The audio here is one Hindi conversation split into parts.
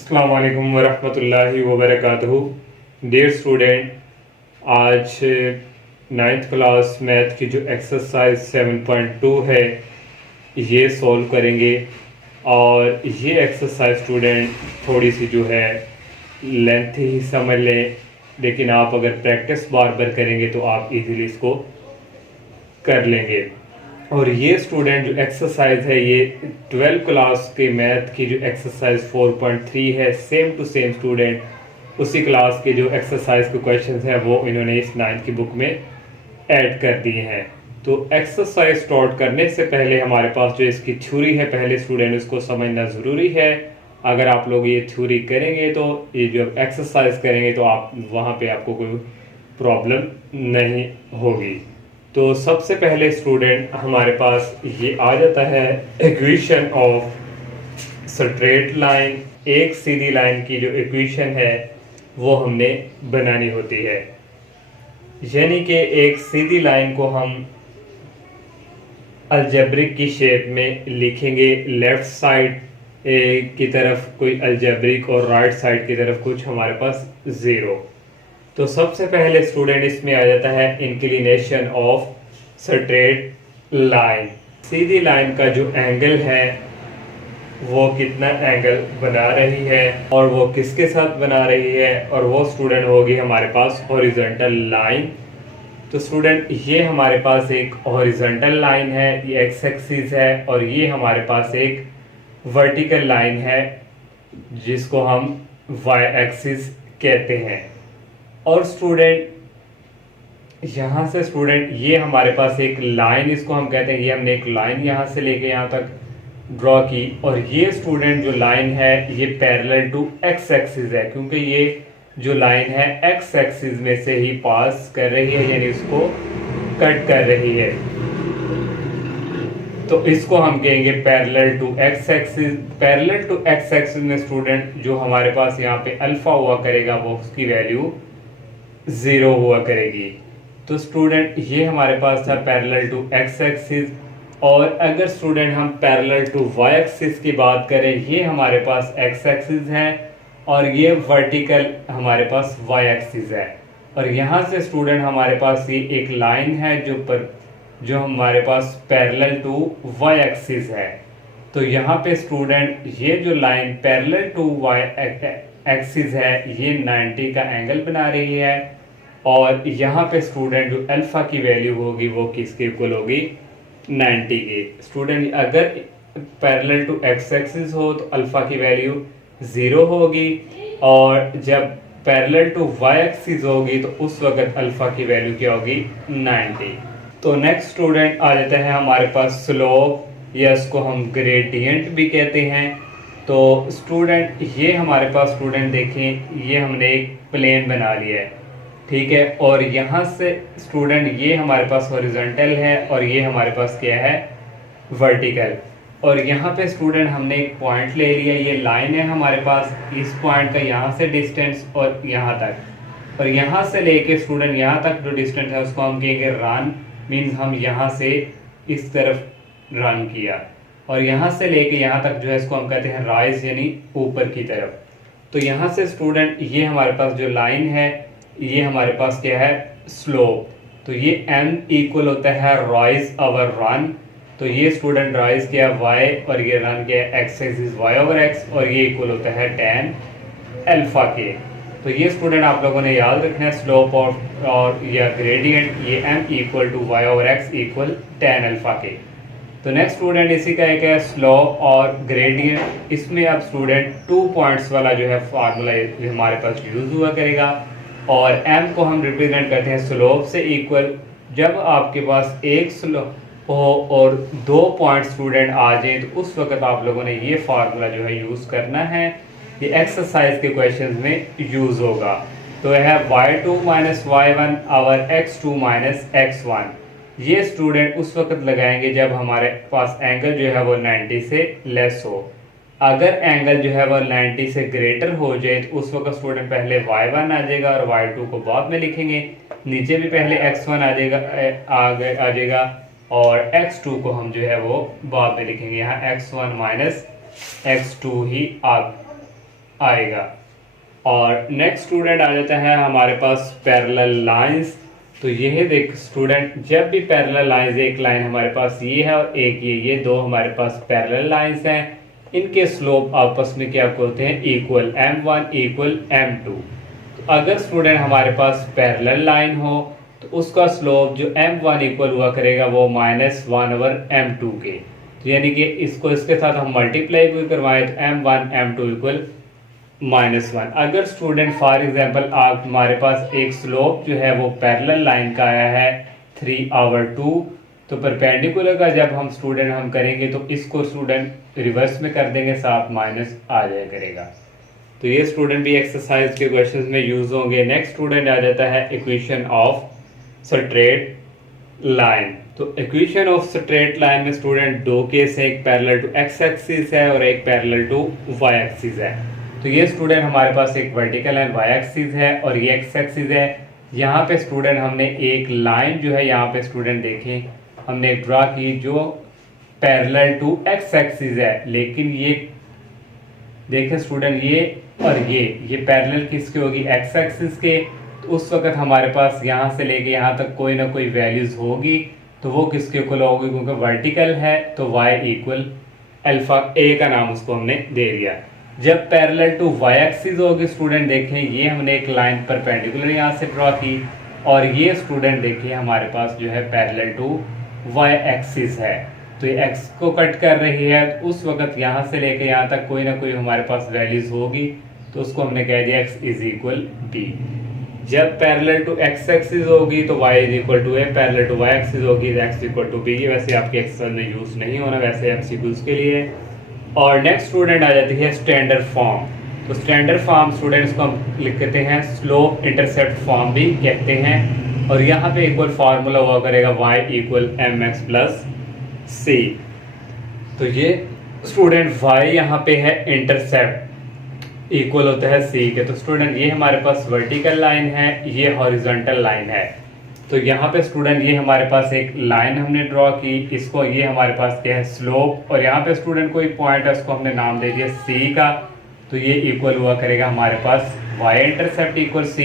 अस्सलाम वालेकुम वरहमतुल्लाहि वबरकातुहू। डियर स्टूडेंट, आज नाइन्थ क्लास मैथ की जो एक्सरसाइज 7.2 है ये सॉल्व करेंगे। और ये एक्सरसाइज स्टूडेंट थोड़ी सी जो है लेंथी ही समझ लें, लेकिन आप अगर प्रैक्टिस बार बार करेंगे तो आप इजीली इसको कर लेंगे। और ये स्टूडेंट जो एक्सरसाइज है ये 12 क्लास के मैथ की जो एक्सरसाइज 4.3 है, सेम टू सेम स्टूडेंट उसी क्लास के जो एक्सरसाइज के क्वेश्चंस हैं वो इन्होंने इस 9th की बुक में ऐड कर दिए हैं। तो एक्सरसाइज स्टार्ट करने से पहले हमारे पास जो इसकी थ्योरी है, पहले स्टूडेंट इसको समझना ज़रूरी है। अगर आप लोग ये थ्योरी करेंगे तो ये जो एक्सरसाइज करेंगे तो आप वहाँ पे आपको कोई प्रॉब्लम नहीं होगी। तो सबसे पहले स्टूडेंट हमारे पास ये आ जाता है इक्वेशन ऑफ स्ट्रेट लाइन। एक सीधी लाइन की जो इक्वेशन है वो हमने बनानी होती है, यानी कि एक सीधी लाइन को हम अलजेब्रिक की शेप में लिखेंगे। लेफ्ट साइड की तरफ कोई अलजेब्रिक और राइट साइड की तरफ कुछ हमारे पास ज़ीरो। तो सबसे पहले स्टूडेंट इसमें आ जाता है inclination of straight line. Sidhi line का जो एंगल है वो कितना एंगल बना रही है और वो किसके साथ बना रही है, और वो स्टूडेंट होगी हमारे पास हॉरिजॉन्टल लाइन। तो स्टूडेंट ये हमारे पास एक हॉरिजॉन्टल लाइन है, ये एक्स एक्सिस है, और ये हमारे पास एक वर्टिकल लाइन है जिसको हम वाई एक्सिस कहते हैं। और स्टूडेंट यहाँ से स्टूडेंट ये हमारे पास एक लाइन, इसको हम कहते हैं, ये हमने एक लाइन यहाँ से लेके यहाँ तक ड्रॉ की, और ये स्टूडेंट जो लाइन है ये पैरेलल टू एक्स एक्सिस है, क्योंकि ये जो लाइन है एक्स एक्सिस में से ही पास कर रही है, यानी इसको कट कर रही है। तो इसको हम कहेंगे parallel to X axis. Parallel to X axis में स्टूडेंट जो हमारे पास यहाँ पे अल्फा हुआ करेगा वो उसकी वैल्यू 0 हुआ करेगी। तो स्टूडेंट ये हमारे पास था पैरेलल टू एक्स एक्सिस। और अगर स्टूडेंट हम पैरेलल टू वाई एक्सिस की बात करें, ये हमारे पास एक्स एक्सिस है और ये वर्टिकल हमारे पास वाई एक्सिस है। और यहाँ से स्टूडेंट हमारे पास ये एक लाइन है जो हमारे पास पैरेलल टू वाई एक्सिस है। तो यहाँ पे स्टूडेंट ये जो line parallel to Y axis है ये 90 का एंगल बना रही है। और यहाँ पे स्टूडेंट जो अल्फा की वैल्यू होगी वो किसके इक्वल होगी, 90 की। स्टूडेंट अगर पैरेलल टू एक्स एक्सिस हो तो अल्फा की वैल्यू 0 होगी, और जब पैरेलल टू वाई एक्सिस होगी तो उस वक्त अल्फा की वैल्यू क्या होगी, 90। तो नेक्स्ट स्टूडेंट आ जाता है हमारे पास स्लोप, या इसको हम ग्रेडियंट भी कहते हैं। तो स्टूडेंट ये हमारे पास स्टूडेंट देखें, ये हमने एक प्लेन बना लिया है, ठीक है। और यहाँ से स्टूडेंट ये हमारे पास हॉरिजॉन्टल है और ये हमारे पास क्या है, वर्टिकल। और यहाँ पे स्टूडेंट हमने एक पॉइंट ले लिया, ये लाइन है हमारे पास, इस पॉइंट का यहाँ से डिस्टेंस और यहाँ तक, और यहाँ से लेके स्टूडेंट यहाँ तक जो डिस्टेंस है उसको हम कहेंगे रन। मीन्स हम यहाँ से इस तरफ रन किया, और यहाँ से लेके यहाँ तक जो है इसको हम कहते हैं राइज, यानी ऊपर की तरफ। तो यहाँ से स्टूडेंट ये हमारे पास जो लाइन है ये हमारे पास क्या है, स्लोप। तो ये m इक्वल होता है राइज ओवर रन। तो ये स्टूडेंट राइज क्या है y, और ये रन क्या है x axis y over x, और ये इक्वल होता है tan अल्फा के। तो ये स्टूडेंट आप लोगों ने याद रखना है, स्लोप और या ग्रेडियंट, ये m equal to y over x equal tan alpha के। तो नेक्स्ट स्टूडेंट इसी का एक है स्लोप और ग्रेडियंट। इसमें अब स्टूडेंट 2 पॉइंट्स वाला जो है फार्मूला हमारे पास यूज हुआ करेगा, और m को हम रिप्रेजेंट करते हैं स्लोप से इक्वल। जब आपके पास एक स्लोप हो और 2 पॉइंट स्टूडेंट आ जाए तो उस वक्त आप लोगों ने ये फार्मूला जो है यूज़ करना है, ये एक्सरसाइज के क्वेश्चंस में यूज़ होगा। तो यह है y2 माइनस y1 और x2 माइनस x1। ये स्टूडेंट उस वक्त लगाएंगे जब हमारे पास एंगल जो है वो 90 से लेस हो। अगर एंगल जो है वह 90 से ग्रेटर हो जाए तो उस वक्त स्टूडेंट पहले y1 आ जाएगा और y2 को बाद में लिखेंगे, नीचे भी पहले x1 आ जाएगा और x2 को हम जो है वो बाद में लिखेंगे। यहाँ x1 माइनस x2 ही आएगा। और नेक्स्ट स्टूडेंट आ जाता है हमारे पास पैरेलल लाइंस। तो यह देख स्टूडेंट, जब भी पैरेलल लाइंस, एक लाइन हमारे पास ये है और एक ये दो हमारे पास पैरेलल लाइंस हैं, इनके स्लोप आपस में क्या होते हैं, इक्वल, m1 इक्वल m2। तो अगर स्टूडेंट हमारे पास पैरेलल लाइन हो तो उसका स्लोप जो m1 इक्वल हुआ करेगा वो -1/m2 के। तो यानी कि इसको इसके साथ हम मल्टीप्लाई भी करवाएं तो m1 m2 इक्वल -1। अगर स्टूडेंट फॉर एग्जांपल आप हमारे पास एक स्लोप जो है वो पैरेलल लाइन का आया है 3/2, तो परपेंडिकुलर का जब हम स्टूडेंट हम करेंगे तो इसको स्टूडेंट रिवर्स में कर देंगे, साथ माइनस आ जाया करेगा। तो ये स्टूडेंट भी एक्सरसाइज के क्वेश्चंस में यूज होंगे। नेक्स्ट स्टूडेंट आ जाता है इक्वेशन ऑफ स्ट्रेट लाइन। तो इक्वेशन ऑफ स्ट्रेट लाइन में स्टूडेंट दो केस है, एक पैरेलल टू एक्स एक्सिस है और एक पैरेलल टू वाई एक्सिस है। तो ये स्टूडेंट हमारे पास एक वर्टिकल लाइन वाई एक्सिस है और ये एक्स एक्सिस है। यहाँ पे स्टूडेंट हमने एक लाइन जो है यहाँ पे स्टूडेंट देखें हमने ड्रा की जो पैरेलल टू एक्स एक्सिस है, लेकिन ये देखें स्टूडेंट ये और ये पैरेलल किसके होगी, एक्स एक्सिस के। तो उस वक्त हमारे पास यहाँ से लेके यहाँ तक कोई ना कोई वैल्यूज होगी, तो वो किसके इक्वल होगी, क्योंकि वर्टिकल है तो y इक्वल अल्फा ए का नाम उसको हमने दे दिया। जब पैरेलल टू y एक्सिस होगी स्टूडेंट देखें ये हमने एक लाइन परपेंडिकुलर यहाँ से ड्रॉ की और ये स्टूडेंट देखिए हमारे पास जो है पैरेलल टू y एक्सिस है। तो ये x को कट कर रही है, तो उस वक्त यहाँ से लेके यहाँ तक कोई ना कोई हमारे पास वैल्यूज होगी, तो उसको हमने कह दिया x इज इक्वल b। जब पैरेलल टू x एक्सिस होगी तो y is equal to a, parallel to y axis होगी तो x इक्वल टू b। ये वैसे आपके एक्सरसाइज में यूज नहीं होना, वैसे MCQs के लिए। और नेक्स्ट स्टूडेंट आ जाती है स्टैंडर्ड फॉर्म। तो स्टैंडर्ड फॉर्म स्टूडेंट्स को हम लिखते हैं स्लोप इंटरसेप्ट फॉर्म भी कहते हैं। और यहाँ पे इक्वल फार्मूला हुआ करेगा y equal mx plus c। तो ये स्टूडेंट y यहाँ पे है इंटरसेप्ट इक्वल होता है c के। तो स्टूडेंट ये हमारे पास वर्टिकल लाइन है, ये हॉरिजॉन्टल लाइन है। तो यहाँ पे स्टूडेंट ये हमारे पास एक लाइन हमने ड्रॉ की, इसको ये हमारे पास क्या है स्लोप, और यहाँ पे स्टूडेंट कोई पॉइंट है उसको हमने नाम दे दिया c का। तो ये इक्वल हुआ करेगा हमारे पास y इंटरसेप्ट इक्वल c,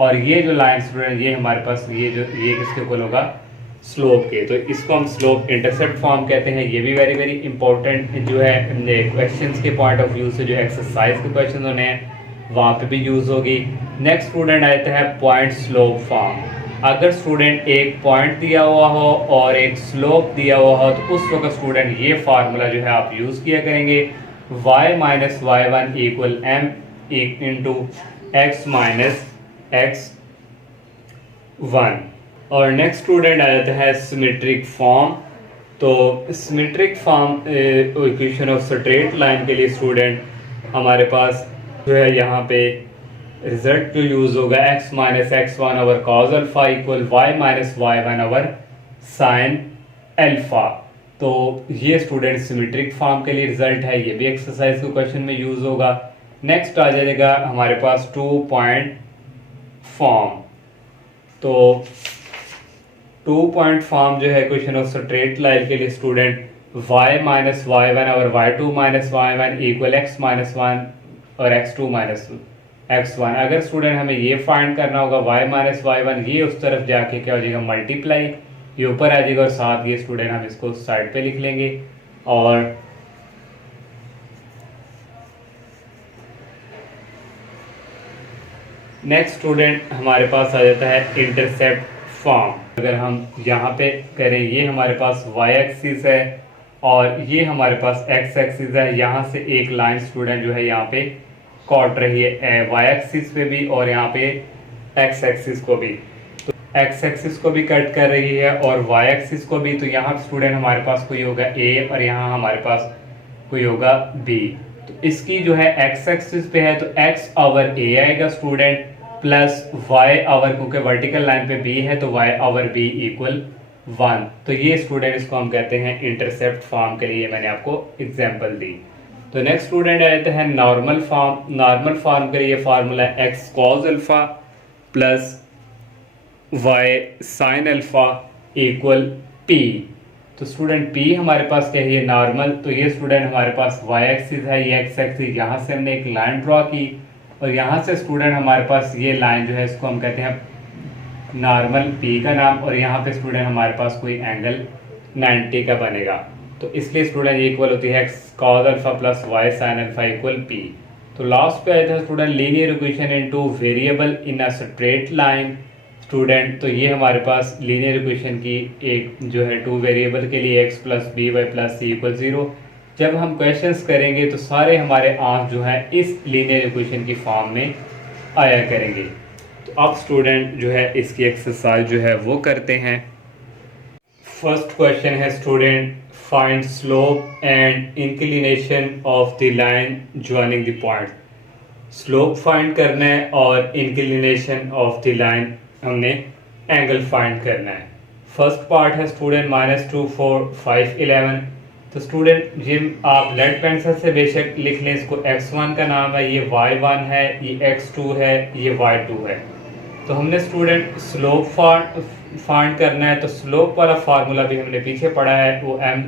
और ये जो लाइन स्टूडेंट ये हमारे पास ये किसके इक्वल होगा, स्लोप के। तो इसको हम स्लोप इंटरसेप्ट फॉर्म कहते हैं। ये भी वेरी वेरी इंपॉर्टेंट जो है क्वेश्चंस के पॉइंट ऑफ व्यू से, जो एक्सरसाइज के क्वेश्चन होने हैं वहाँ पे भी यूज होगी। नेक्स्ट स्टूडेंट आते हैं पॉइंट स्लोप फॉर्म। अगर स्टूडेंट एक पॉइंट दिया हुआ हो और एक स्लोप दिया हुआ हो तो उस वक्त स्टूडेंट ये फार्मूला जो है आप यूज किया करेंगे, y minus y1 equal m into x minus x1। और नेक्स्ट स्टूडेंट आ जाता है सिमेट्रिक फॉर्म। तो symmetric form equation of straight line के लिए स्टूडेंट हमारे पास जो है यहाँ पे रिजल्ट जो यूज होगा x minus x1 over cause alpha equal y minus y1 over sine alpha. तो ये स्टूडेंट सिमेट्रिक फॉर्म के लिए रिजल्ट है, ये भी एक्सरसाइज के क्वेश्चन में यूज होगा। नेक्स्ट आ जाएगा हमारे पास 2 पॉइंट फॉर्म। तो 2 पॉइंट फॉर्म जो है क्वेश्चन ऑफ स्ट्रेट लाइन के लिए स्टूडेंट y माइनस y1 और y2 minus y1 equal x minus 1 और x2 माइनस x1। अगर स्टूडेंट हमें ये फाइंड करना होगा y माइनस y1, ये उस तरफ जाके क्या हो जाएगा मल्टीप्लाई, ये ऊपर आ जाएगा और साथ ये स्टूडेंट हम इसको साइड पे लिख लेंगे। और नेक्स्ट स्टूडेंट हमारे पास आ जाता है इंटरसेप्ट फॉर्म। अगर हम यहाँ पे करें, ये हमारे पास y एक्सिस है और ये हमारे पास x एक्सिस है। यहाँ से एक लाइन स्टूडेंट जो है यहाँ पे काट रही है y एक्सिस पे भी और यहाँ पे x एक्सिस को भी। तो x एक्सिस को भी कट कर रही है और y एक्सिस को भी। तो यहाँ स्टूडेंट हमारे पास कोई होगा a और यहाँ हमारे पास कोई होगा b। तो इसकी जो है x एक्सिस पे है तो x ओवर a आएगा स्टूडेंट, प्लस y ओवर, क्योंकि वर्टिकल लाइन पे b है तो y ओवर b इक्वल 1। तो ये स्टूडेंट इसको हम कहते हैं इंटरसेप्ट फॉर्म के लिए मैंने आपको एग्जांपल दी। तो नेक्स्ट स्टूडेंट आ जाते हैं नॉर्मल फॉर्म। नॉर्मल फॉर्म के लिए formula x cause alpha plus y sign alpha equal p। तो स्टूडेंट P हमारे पास क्या है, ये नॉर्मल। तो ये स्टूडेंट हमारे पास y एक्सिस है, ये x एक्सिस, यहाँ से हमने एक लाइन ड्रॉ की और यहाँ से स्टूडेंट हमारे पास ये लाइन जो है इसको हम कहते हैं नॉर्मल P का नाम, और यहाँ पे स्टूडेंट हमारे पास कोई एंगल 90 का बनेगा। तो इसलिए स्टूडेंट ये इक्वल होती है x cos alpha plus y sin alpha equal P। तो लास्ट पे आया था student linear equation into variable in a straight line. Student तो ये हमारे पास लीनियर इक्वेशन की एक जो है टू वेरिएबल के लिए x plus B Y plus C equal 0। जब हम क्वेश्चंस करेंगे तो सारे हमारे आंसर जो है इस लीनियर इक्वेशन की फॉर्म में आया करेंगे। तो अब स्टूडेंट जो है इसकी एक्सरसाइज जो है वो करते हैं। फर्स्ट क्वेश्चन है student find slope and inclination of the line joining the point. Slope find करना है और इंक्लिनेशन ऑफ द लाइन हमने एंगल फाइंड करना है। फर्स्ट पार्ट है स्टूडेंट -2 4 5 11। तो स्टूडेंट जिन आप लेड पेंसिल से बेशक लिख लें, इसको x1 का नाम है, ये y1 है, ये x2 है, ये y2 है। तो हमने स्टूडेंट स्लोप फाइंड करना है। तो स्लोप वाला फार्मूला भी हमने पीछे पढ़ा है, वो m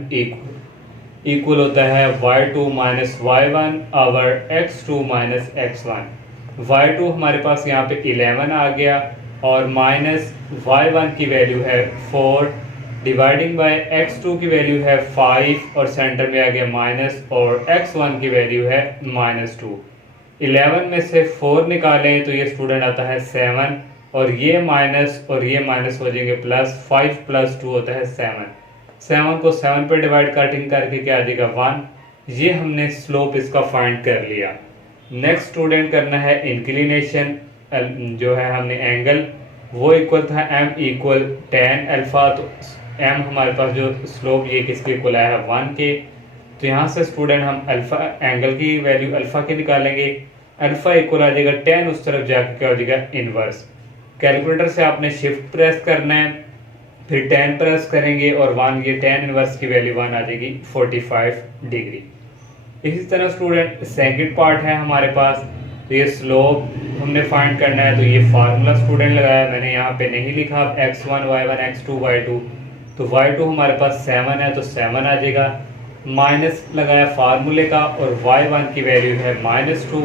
इक्वल होता है y2 minus y1 over x2 minus x1। y2 हमारे पास यहाँ पे 11 आ गया और माइनस y1 की वैल्यू है 4 डिवाइडिंग बाय x2 की वैल्यू है 5 और सेंटर में आ गया माइनस, और x1 की वैल्यू है -2। 11 में से 4 निकालें तो ये स्टूडेंट आता है 7 और ये माइनस हो जाएंगे प्लस, 5 प्लस 2 होता है 7 को 7 पे डिवाइड कटिंग करके क्या आ जाएगा 1। ये हमने स्लोप इसका फाइंड कर लिया। नेक्स्ट स्टूडेंट करना है इंक्लिनेशन, जो है हमने एंगल वो इक्वल था m इक्वल tan अल्फा। तो m हमारे पास जो स्लोप ये किसके इक्वल आया है 1 के। तो यहाँ से स्टूडेंट हम अल्फा एंगल की वैल्यू अल्फा के निकालेंगे। अल्फा इक्वल आ जाएगा tan, उस तरफ जाकर क्या हो जाएगा इनवर्स। कैलकुलेटर से आपने शिफ्ट प्रेस करना है, फिर tan प्रेस करेंगे और 1 ये tan इनवर्स की वैल्यू 1 आ जाएगी 45 डिग्री। इसी तरह स्टूडेंट सेकंड पार्ट है हमारे पास। तो ये स्लोप हमने फाइंड करना है। तो ये फार्मूला स्टूडेंट लगाया, मैंने यहाँ पे नहीं लिखा x1 y1 x2 y2। तो y2 हमारे पास 7 है तो 7 आ जाएगा, माइनस लगाया फार्मूले का और y1 की वैल्यू है -2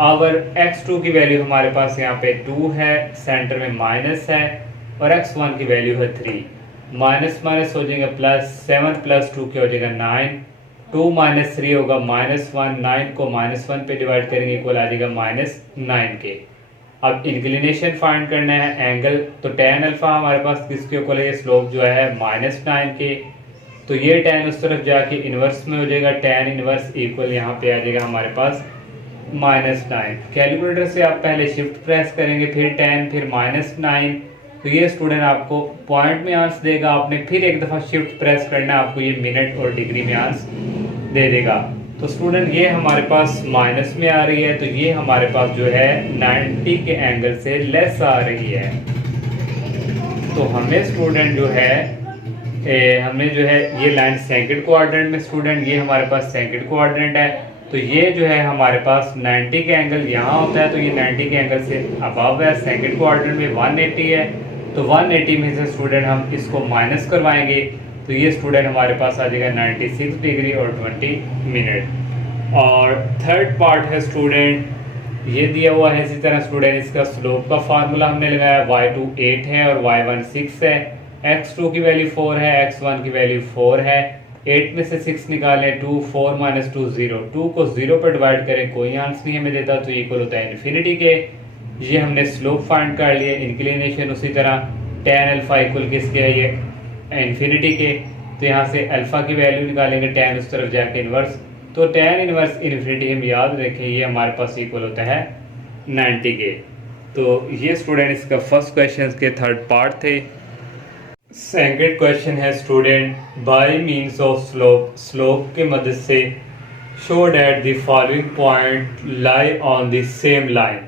और x2 की वैल्यू हमारे पास यहाँ पे 2 है, सेंटर में माइनस है, और x1 की वैल्यू है 3। माइनस माइनस हो जाएगा प्लस, 7 प्लस 2 क्या हो जाएगा 9, 2 माइनस 3 होगा -1, 9 को -1 पे डिवाइड करेंगे इक्वल आ जाएगा -9 के। अब इंक्लिनेशन फाइंड करना है एंगल। तो tan अल्फा हमारे पास किसके इक्वल है, ये स्लोप जो है -9 के। तो ये tan उस तरफ जाके इन्वर्स में हो जाएगा, tan इन्वर्स इक्वल यहाँ पे आ जाएगा हमारे पास -9। कैलकुलेटर से आप पहले शिफ्ट प्रेस करेंगे, फिर tan, फिर -9। तो ये स्टूडेंट आपको पॉइंट में आंसर देगा। आपने फिर एक दफ़ा शिफ्ट प्रेस करना, आपको ये मिनट और डिग्री में आंसर दे देगा। तो स्टूडेंट ये हमारे पास माइनस में आ रही है, तो ये हमारे पास जो है 90 के एंगल से लेस आ रही है। तो हमें स्टूडेंट जो है हमें जो है ये लाइन सेकंड कोऑर्डिनेट में स्टूडेंट, ये हमारे पास सेकंड कोऑर्डिनेट है। तो ये जो है हमारे पास 90 के एंगल यहाँ होता है, तो ये 90 के एंगल से अबव है। सेकंड कोऑर्डिनेट में 180 है, तो 180 में से स्टूडेंट हम इसको माइनस करवाएंगे, तो ये स्टूडेंट हमारे पास आ जाएगा 96 डिग्री और 20 मिनट। और थर्ड पार्ट है स्टूडेंट, ये दिया हुआ है इसी तरह स्टूडेंट, इसका स्लोप का फार्मूला हमने लगाया, y2 8 है और y1 6 है, x2 की वैल्यू 4 है, x1 की वैल्यू 4 है। 8 में से 6 निकालें, 2 4 माइनस 2 0, 2 को 0 पर डिवाइड करें, कोई आंसर नहीं हमें देता, तो इक्वल होता है इन्फिनिटी के। ये हमने स्लोप फाइंड कर लिए। इंक्लिनेशन उसी तरह tan अल्फा इक्वल किसके है, ये इन्फिनिटी के। तो यहाँ से अल्फा की वैल्यू निकालेंगे, tan उस तरफ जाके इन्वर्स, तो tan इन्वर्स इन्फिनिटी हम याद रखें, ये हमारे पास इक्वल होता है 90 के। तो ये स्टूडेंट इसका फर्स्ट क्वेश्चन के थर्ड पार्ट थे। सेकंड क्वेश्चन है student by means of slope के मदद से show that the following point lie on the same line.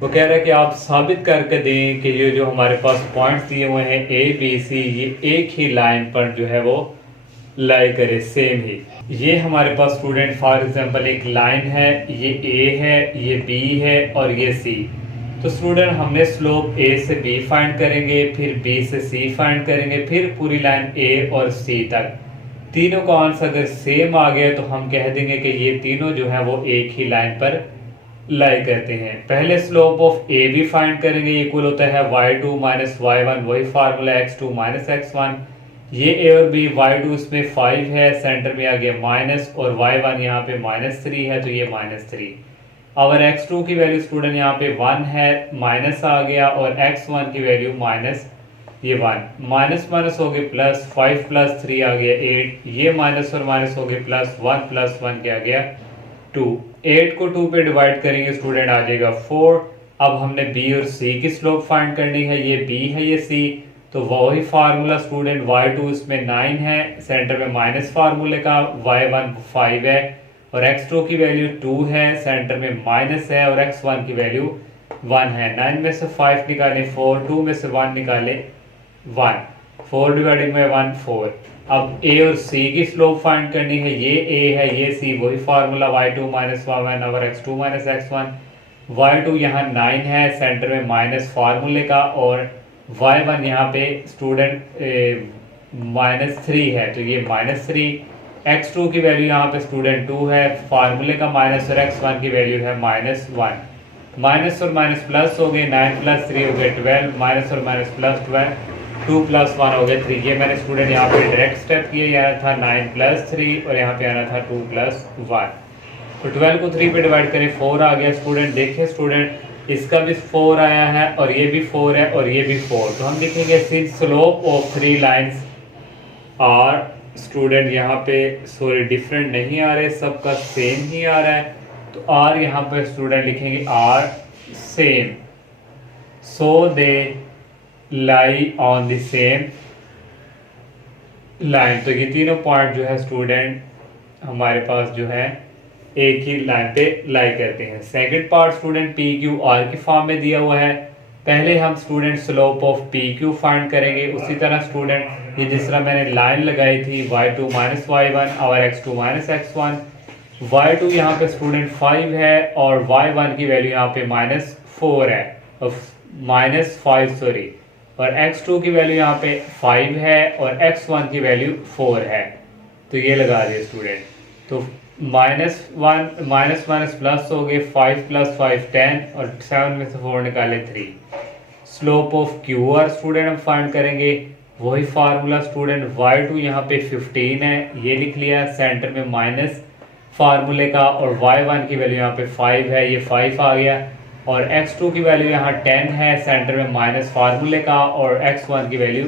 वो कह रहा है कि आप साबित करके दें कि ये जो हमारे पास पॉइंट्स दिए हुए हैं A B C, ये एक ही लाइन पर जो है वो लाई करे, सेम ही। ये हमारे पास स्टूडेंट फॉर एग्जांपल एक लाइन है, ये A है, ये B है और ये C। तो स्टूडेंट हमने स्लोप ए से बी फाइंड करेंगे, फिर बी से सी फाइंड करेंगे, फिर पूरी लाइन ए और सी तक तीनों का आंसर अगर सेम आ गया तो हम कह देंगे कि ये तीनों जो है वो एक ही लाइन पर लाई करते हैं। पहले slope of A B find करेंगे, इक्वल होता है y2 माइनस y1, वही फार्मूला x2 माइनस x1। ये ए और बी, y2 इसमें 5 है, सेंटर में आ गया माइनस, और y1 यहाँ पे -3 है तो ये -3। और x2 की वैल्यू स्टूडेंट यहाँ पे 1 है, माइनस आ गया, और x1 की वैल्यू माइनस ये 1, माइनस माइनस हो गए प्लस, 5 प्लस 3 आ गया 8, ये माइनस और माइनस हो गए प्लस, 1 प्लस 1 क्या आ गया 2। 8 को 2 पे डिवाइड करेंगे स्टूडेंट आ जाएगा 4। अब हमने बी और सी की स्लोप फाइंड करनी है, ये बी है ये सी, तो वही फार्मूला स्टूडेंट y2 इसमें 9 है, सेंटर में माइनस फार्मूले का, y1 5 है, और x2 की वैल्यू 2 है, सेंटर में माइनस है, और x1 की वैल्यू 1 है। 9 में से 5 निकाले 4, 2 में से 1 निकाले 1, 4 डिवाइडेड बाय 1 4। अब ए और सी की स्लोप फाइंड करनी है, ये ए है ये सी, वही फार्मूला y2 माइनस y1 और x2 माइनस x1। y2 यहाँ 9 है, सेंटर में माइनस फार्मूले का, और y1 यहाँ पे स्टूडेंट -3 है तो ये -3। x2 की वैल्यू यहाँ पे स्टूडेंट 2 है, फार्मूले का माइनस, और x1 की वैल्यू है -1। माइनस और माइनस प्लस हो गए, 9 प्लस 3 हो गए 12, माइनस और माइनस प्लस 12, 2 प्लस 1 हो गए 3। ये मैंने स्टूडेंट यहाँ पे डायरेक्ट स्टेप किया, यहाँ था 9 प्लस 3 और यहाँ पे आना था 2 प्लस 1। तो 12 को 3 पे डिवाइड करें 4 आ गया स्टूडेंट। देखिए स्टूडेंट इसका भी 4 आया है, और ये भी 4 है, और ये भी 4। तो हम लिखेंगे since slope of 3 lines are, student यहाँ पे सॉरी डिफरेंट नहीं आ रहे, सबका सेम ही आ रहा है, तो आर यहाँ पे स्टूडेंट लिखेंगे are same, so they lie on the same line. तो ये तीनों पॉइंट जो है स्टूडेंट हमारे पास जो है एक ही लाइन पे लाई करते हैं। Second part student P Q R की फॉर्म में दिया हुआ है। पहले हम student slope of P Q find करेंगे, उसी तरह स्टूडेंट ये जिस तरह मैंने लाइन लगाई थी y2 माइनस y1 और x2 माइनस x1। y2 यहाँ पे स्टूडेंट 5 है, और y1 की वैल्यू यहाँ पे -4 है, -5 सॉरी, और x2 की वैल्यू यहाँ पे 5 है, और x1 की वैल्यू 4 है। तो ये लगा दिए स्टूडेंट, तो -1 माइनस माइनस प्लस हो गए, 5 प्लस 5 10, और 7 में से 4 निकाले 3। Slope of Q R student हम फाइंड करेंगे, वही फार्मूला स्टूडेंट y2 यहाँ पे 15 है, ये लिख लिया, सेंटर में माइनस फार्मूले का, और y1 की वैल्यू यहाँ पे 5 है, ये 5 आ गया, और x2 की वैल्यू यहाँ 10 है, सेंटर में माइनस फार्मूले का, और x1 की वैल्यू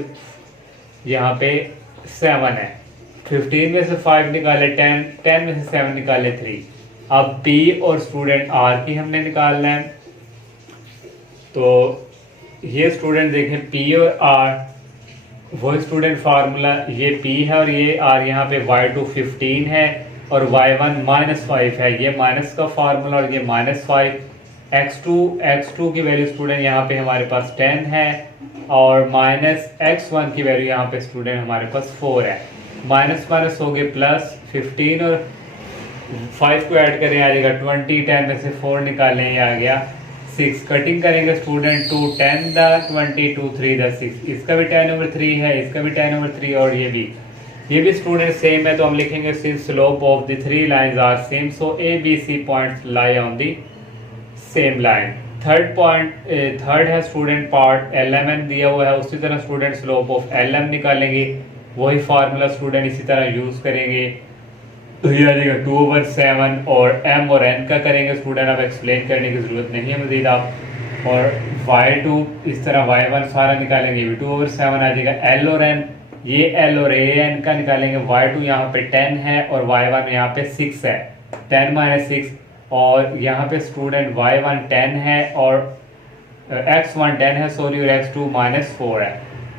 यहाँ पे 7 है। 15 में से 5 निकाले 10, 10 में से 7 निकाले 3। अब P और स्टूडेंट R की हमने निकालना है, तो ये स्टूडेंट देखें P और R वो स्टूडेंट फार्मूला, ये P है और ये R, यहाँ पे y2 15 है और y1 -5 है, ये माइनस का फार्मूला, और ये -5। x2 की वैल्यू स्टूडेंट यहाँ पे हमारे पास 10 है, और -x1 की वैल्यू यहाँ पे स्टूडेंट हमारे पास 4 है। माइनस माइनस हो गए प्लस, 15 और 5 को ऐड करें आ जाएगा 20, 10 में से 4 निकालें ये आ गया 6। कटिंग करेंगे स्टूडेंट 2 10 द 20, 2 3 द 6, इसका भी 10/3 है, इसका भी 10/3, और ये भी स्टूडेंट सेम है, तो हम लिखेंगे since slope of the 3 lines are same, so A B C points lie on the same line. Third है स्टूडेंट पार्ट LMN दिया हुआ है, उसी तरह स्टूडेंट स्लोप ऑफ LM निकालेंगे, वही फार्मूला स्टूडेंट इसी तरह यूज करेंगे, तो ये आ जाएगा 2/7, और M और N का करेंगे स्टूडेंट, अब एक्सप्लेन करने की जरूरत नहीं है मजीद आप। और y2 इस तरह y1 सारा निकालेंगे, ये भी 2/7 आ जाएगा। L और N, ये L और AN का निकालेंगे, y2 यहाँ पे 10 है और y1 यहाँ पे 6 है, 10 - 6, और यहाँ पे स्टूडेंट y1 10 है और x1 10 है सॉरी, और x2 -4 है।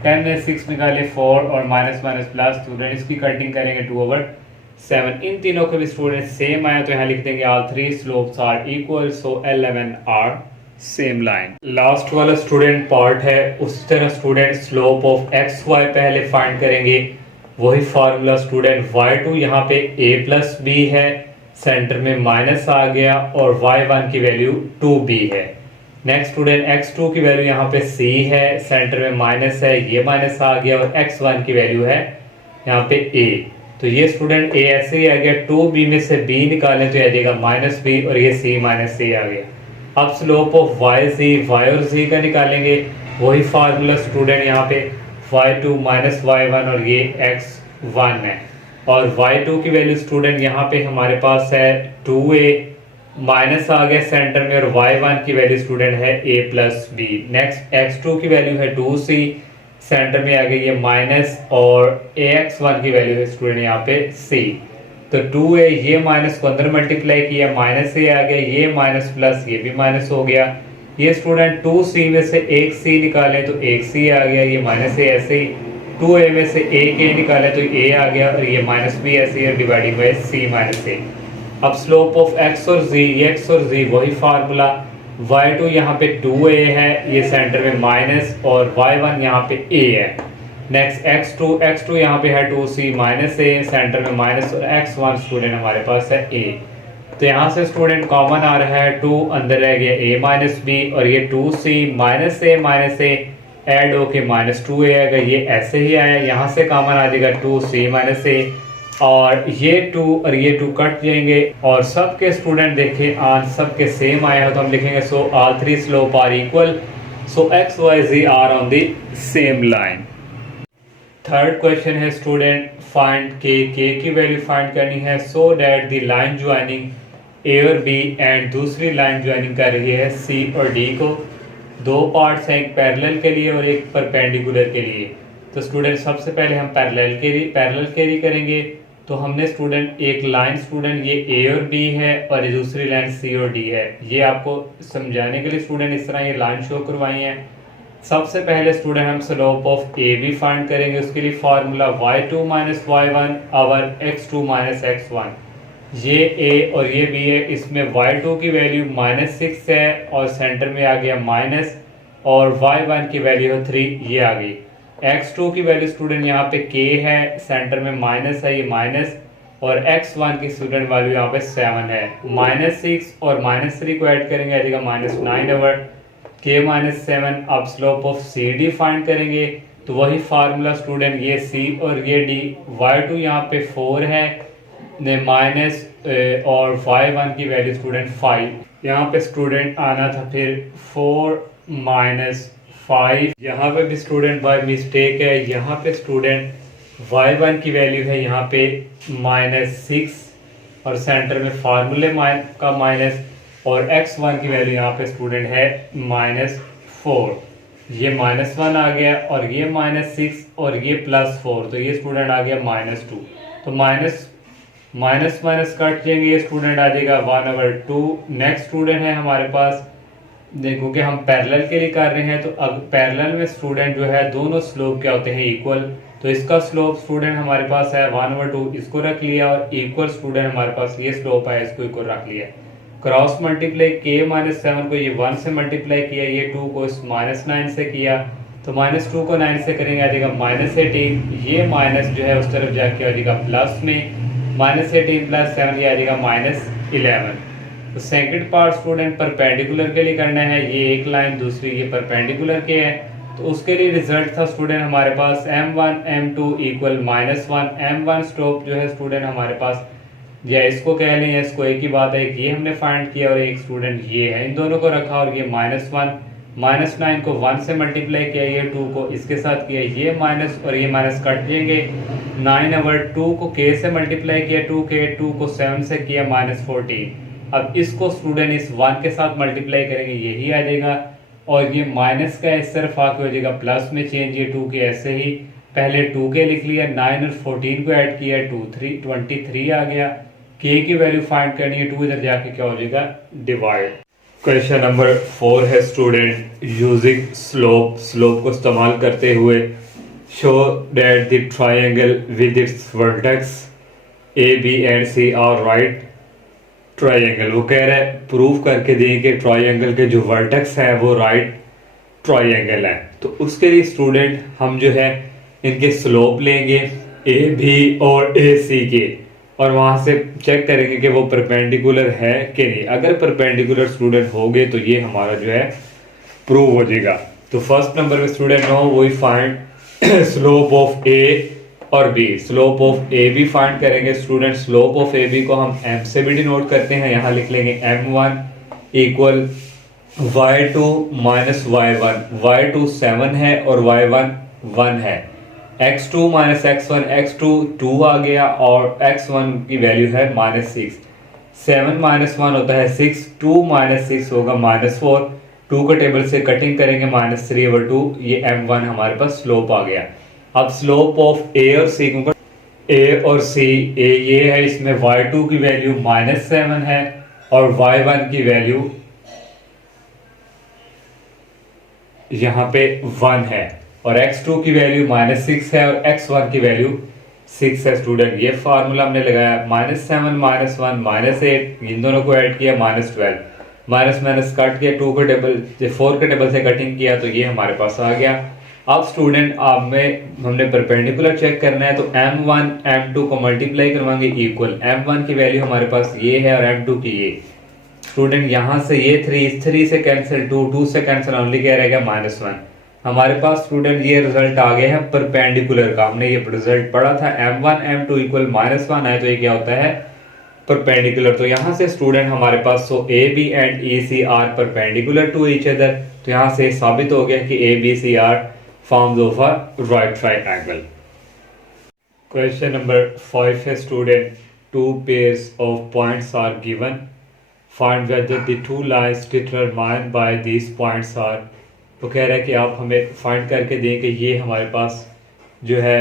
10 में 6 निकाले 4, और माइनस माइनस प्लस, स्टूडेंट इसकी कटिंग करेंगे 2/7। इन तीनों के भी स्टूडेंट सेम आया, तो यहाँ लिख देंगे all 3 slopes are equal, so LMN are same line. Last वाला स्टूडेंट पार्ट है, उस तरह स्टूडेंट स्लोप ऑफ XY पहले फाइंड करेंगे, वही फार्मूला स्टूडेंट y2 यहाँ पे a+b है, सेंटर में माइनस आ गया, और y1 की वैल्यू 2b है। नेक्स्ट स्टूडेंट x2 की वैल्यू यहाँ पे c है, सेंटर में माइनस है, ये माइनस आ गया, और x1 की वैल्यू है यहाँ पे a। तो ये स्टूडेंट a ऐसे ही आ गया, 2b में से b निकालें तो आ जाएगा माइनस b, और ये c माइनस c आ गया। अब स्लोप ऑफ y और z का निकालेंगे, वही फार्मूला स्टूडेंट यहाँ पे y2 माइनस y1 और ये x1 है, और y2 की वैल्यू स्टूडेंट यहाँ पे हमारे पास है 2a, माइनस आ गया सेंटर में, और y1 की वैल्यू स्टूडेंट है a plus B. Next x2 की वैल्यू है 2c, सेंटर में आ गई ये माइनस, और ax1 की वैल्यू है स्टूडेंट यहाँ पे c। तो 2a, ये माइनस को अंदर मल्टीप्लाई किया, माइनस a आ गया, ये माइनस प्लस ये भी माइनस हो गया। ये स्टूडेंट 2c में से एक c निकाले तो एक c आ गया, ये माइनस a ऐसे ही, 2a में से एक a निकाले तो a आ गया, और ये माइनस b ऐसे ही dividing by c minus a। अब स्लोप ऑफ x और z, ये x और z वही फार्मूला, y2 यहाँ पे 2a है, ये सेंटर में माइनस, और y1 यहाँ पे a है। नेक्स्ट x2 यहाँ पे है 2c माइनस a, सेंटर में माइनस, और x1 स्टूडेंट हमारे पास है a। तो यहाँ से स्टूडेंट कॉमन आ रहा है 2, अंदर रह गया a माइनस b, और ये 2c माइनस a ऐड होके माइनस 2a आएगा, ये ऐसे ही आया। यहाँ से कॉमन आ जाएगा 2c माइनस a, और ये 2 और ये 2 कट जाएंगे, और सबके स्टूडेंट देखें आंसर सबके सेम आया हो तो हम लिखेंगे so all three slope are equal, so x y z are on the same line. Third question है स्टूडेंट फाइंड k की वैल्यू फाइंड करनी है, so that the line joining a और b एंड दूसरी लाइन ज्वाइनिंग कर रही है c और d को। दो पार्ट्स हैं, एक पैरेलल के लिए और एक परपेंडिकुलर के लिए। तो स्टूडेंट सबसे पहले हम पैरेलल कैरी करेंगे। तो हमने स्टूडेंट एक लाइन स्टूडेंट ये a और b है, और ये दूसरी लाइन c और d है। ये आपको समझाने के लिए स्टूडेंट इस तरह ये लाइन शो करवाई है। सबसे पहले स्टूडेंट हम स्लोप ऑफ a भी फाइंड करेंगे, उसके लिए फार्मूला y2 माइनस y1 और x2 माइनस x1। ये a और ये b है, इसमें y2 की वैल्यू माइनस 6 है, और सेंटर में आ गया माइनस, और y1 की वैल्यू है 3, ये आ गई। x2 की वैल्यू स्टूडेंट यहाँ पे k है, सेंटर में माइनस है, ये माइनस, और x1 की स्टूडेंट वैल्यू यहाँ पे 7 है। माइनस 6 और माइनस 3 को ऐड करेंगे आ जाएगा माइनस 9 ओवर k माइनस 7। अब slope of C D find करेंगे, तो वही फार्मूला स्टूडेंट ये c और ये d, y2 यहाँ पे 4 है ने माइनस, और y1 की वैल्यू स्टूडेंट 5। यहाँ पे स्टूडेंट आना था फिर 4 माइनस 5, यहाँ पे भी स्टूडेंट बाय मिस्टेक है। यहाँ पे स्टूडेंट y1 की वैल्यू है यहाँ पे माइनस 6, और सेंटर में फार्मूले का माइनस, और x1 की वैल्यू यहाँ पे स्टूडेंट है माइनस 4। ये माइनस 1 आ गया, और ये माइनस 6 और ये प्लस 4, तो ये स्टूडेंट आ गया माइनस 2। तो माइनस माइनस कट जाएंगे, ये स्टूडेंट आ जाएगा 1/2। नेक्स्ट स्टूडेंट है हमारे पास, देखो कि हम पैरेलल के लिए कर रहे हैं, तो अब पैरेलल में स्टूडेंट जो है दोनों स्लोप क्या होते हैं इक्वल। तो इसका स्लोप स्टूडेंट हमारे पास है 1/2, इसको रख लिया, और इक्वल स्टूडेंट हमारे पास ये स्लोप है, इसको इक्वल रख लिया। क्रॉस मल्टीप्लाई k माइनस 7 को ये 1 से मल्टीप्लाई किया, ये 2 को इस माइनस 9 से किया, तो माइनस 2 को 9 से करेंगे आ जाएगा माइनस 18। ये माइनस जो है उस तरफ जाके आ जाएगा प्लस में, माइनस 18 प्लस 7 ये आ जाएगा माइनस 11। तो सेकंड पार्ट स्टूडेंट परपेंडिकुलर के लिए करना है, ये एक लाइन दूसरी ये परपेंडिकुलर के है, तो उसके लिए रिजल्ट था स्टूडेंट हमारे पास m1 m2 equal -1। m1 slope जो है स्टूडेंट हमारे पास, या इसको कह लें, इसको एक ही बात है, ये हमने फाइंड किया और एक स्टूडेंट ये है, इन दोनों को रखा, और ये -1 माइनस 9 को 1 से मल्टीप्लाई किया, ये 2 को इसके साथ किया, ये माइनस और ये माइनस कट जाएंगे। 9/2 को k से मल्टीप्लाई किया, 2 को 7 से किया, -14। अब इसको स्टूडेंट इस 1 के साथ मल्टीप्लाई करेंगे, यही आ जाएगा, और ये माइनस का इस तरफ आके हो जाएगा प्लस में चेंज। ये 2 के ऐसे ही पहले 2k लिख लिया, 9 और 14 को ऐड किया, 23 आ गया। k की वैल्यू फाइंड करनी है, 2 इधर जाके क्या हो जाएगा डिवाइड। क्वेश्चन नंबर 4 है स्टूडेंट, यूजिंग स्लोप को इस्तेमाल करते हुए show that the triangle with its vertex A B and C are right triangle. वो कह रहा है प्रूव करके दें कि ट्रायंगल के जो वर्टेक्स है वो राइट ट्रायंगल है। तो उसके लिए स्टूडेंट हम जो है इनके स्लोप लेंगे ए बी और ए सी के, और वहां से चेक करेंगे कि वो परपेंडिकुलर है कि नहीं। अगर परपेंडिकुलर स्टूडेंट हो गए तो ये हमारा जो है प्रूव हो जाएगा। तो फर्स्ट नंबर पे स्टूडेंट नो वही फाइंड स्लोप ऑफ ए और B. Slope of A B find करेंगे student. Slope of A B को हम m से भी डिनोट करते हैं, यहाँ लिख लेंगे m1 equal y2 minus y1। y2 7 है और y1 1 है। x2 माइनस x1, x2 2 आ गया और x1 की वैल्यू है -6। 7 माइनस 1 होता है 6, 2 माइनस 6 होगा -4। 2 का टेबल से कटिंग करेंगे -3/2, ये m1 हमारे पास स्लोप आ गया। अब स्लोप ऑफ ए और सी को, ए और सी, ए ये है, इसमें y2 की वैल्यू -7 है और y1 की वैल्यू यहाँ पे 1 है और x2 की वैल्यू -6 है और x1 की वैल्यू 6 है स्टूडेंट। ये फार्मूला हमने लगाया -7 -1 -8, इन दोनों को ऐड किया -12, माइनस माइनस कट किया, 2 के टेबल 4 के टेबल से कटिंग किया तो ये हमारे पास आ गया। अब स्टूडेंट आप में हमने परपेंडिकुलर चेक करना है तो m1 m2 को मल्टीप्लाई करवाएंगे इक्वल। m1 की वैल्यू हमारे पास ये है और m2 की ये। स्टूडेंट यहाँ से ये 3 से कैंसिल, 2 से कैंसिल, ओनली क्या रहेगा -1। हमारे पास स्टूडेंट ये रिजल्ट आ गया है परपेंडिकुलर का। हमने ये रिजल्ट पढ़ा था m1 m2 इक्वल -1 है तो ये क्या होता है परपेंडिकुलर। तो यहाँ से स्टूडेंट हमारे पास so A B and E C are perpendicular to each other. तो यहाँ से साबित हो गया कि A B C are forms of a right triangle. Question number 5 है student, 2 pairs of points are given, find whether the 2 lines determined by these points are। तो कह रहा है कि आप हमें फाइंड करके दें कि ये हमारे पास जो है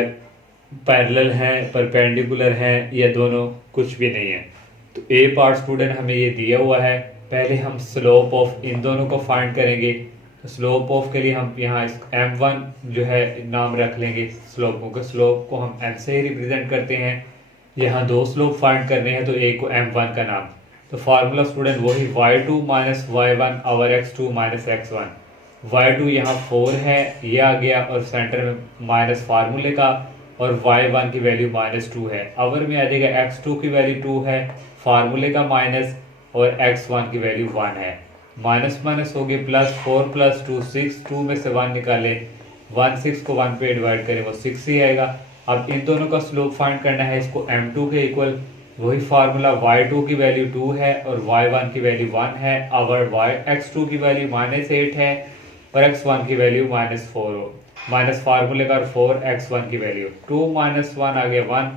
पैरेलल है, परपेंडिकुलर है या दोनों कुछ भी नहीं है। तो ए पार्ट स्टूडेंट हमें ये दिया हुआ है। पहले हम स्लोप ऑफ इन दोनों को फाइंड करेंगे। तो स्लोप ऑफ के लिए हम यहाँ m1 जो है नाम रख लेंगे स्लोपों के। स्लोप को हम m से ही रिप्रेजेंट करते हैं। यहाँ 2 स्लोप फाइंड करने हैं तो एक को m1 का नाम। तो फार्मूला स्टूडेंट वही y2 माइनस y1 और x2 माइनस x1। y2 यहाँ 4 है, ये आ गया और सेंटर में माइनस फार्मूले का, और y1 की वैल्यू -2 है। अवर में आ जाएगा x2 की वैल्यू 2 है, फार्मूले का माइनस, और x1 की वैल्यू 1 है। माइनस माइनस हो गई प्लस, 4 + 2 6, 2 में से 1 निकाले, 1 6 को 1 पे डिवाइड करें वो 6 ही आएगा। अब इन दोनों का स्लोप फाइंड करना है, इसको m2 के इक्वल, वही फार्मूला y2 की वैल्यू 2 है और y1 की वैल्यू 1 है। अवर x2 की वैल्यू -8 है और x1 की वैल्यू -4 हो, माइनस फार्मूले का, और 4 x1 की वैल्यू 2 - 1 आ गया 1,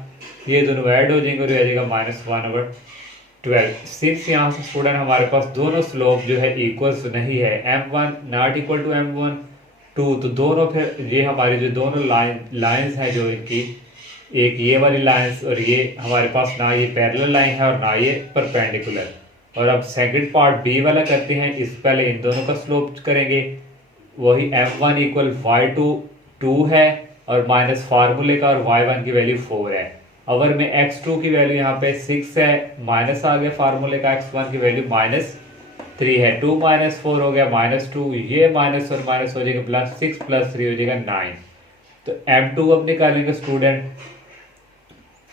ये दोनों ऐड हो जाएंगे और आ जाएगा -1/12। सिंस यहाँ से स्टूडेंट हमारे पास दोनों स्लोप जो है इक्वल्स नहीं है, m1 not equal to m1 2, तो दोनों फिर ये हमारी जो दोनों लाइंस हैं जो इनकी, एक ये वाली लाइंस और ये हमारे पास ना ये पैरेलल लाइन है और ना ये परपेंडिकुलर। और अब सेकंड पार्ट बी वाला करते हैं। इस पहले इन दोनों का स्लोप करेंगे, वही m1 इक्वल y2 2 है और माइनस फार्मूले का, और y1 की वैल्यू 4 है। अवर में x2 की वैल्यू यहाँ पे 6 है, माइनस आ गया फार्मूले का, x1 की वैल्यू -3 है, 2 - 4 हो गया -2, ये माइनस और माइनस हो जाएगा प्लस, 6 + 3 हो जाएगा 9। तो m2 अब निकालेंगे स्टूडेंट,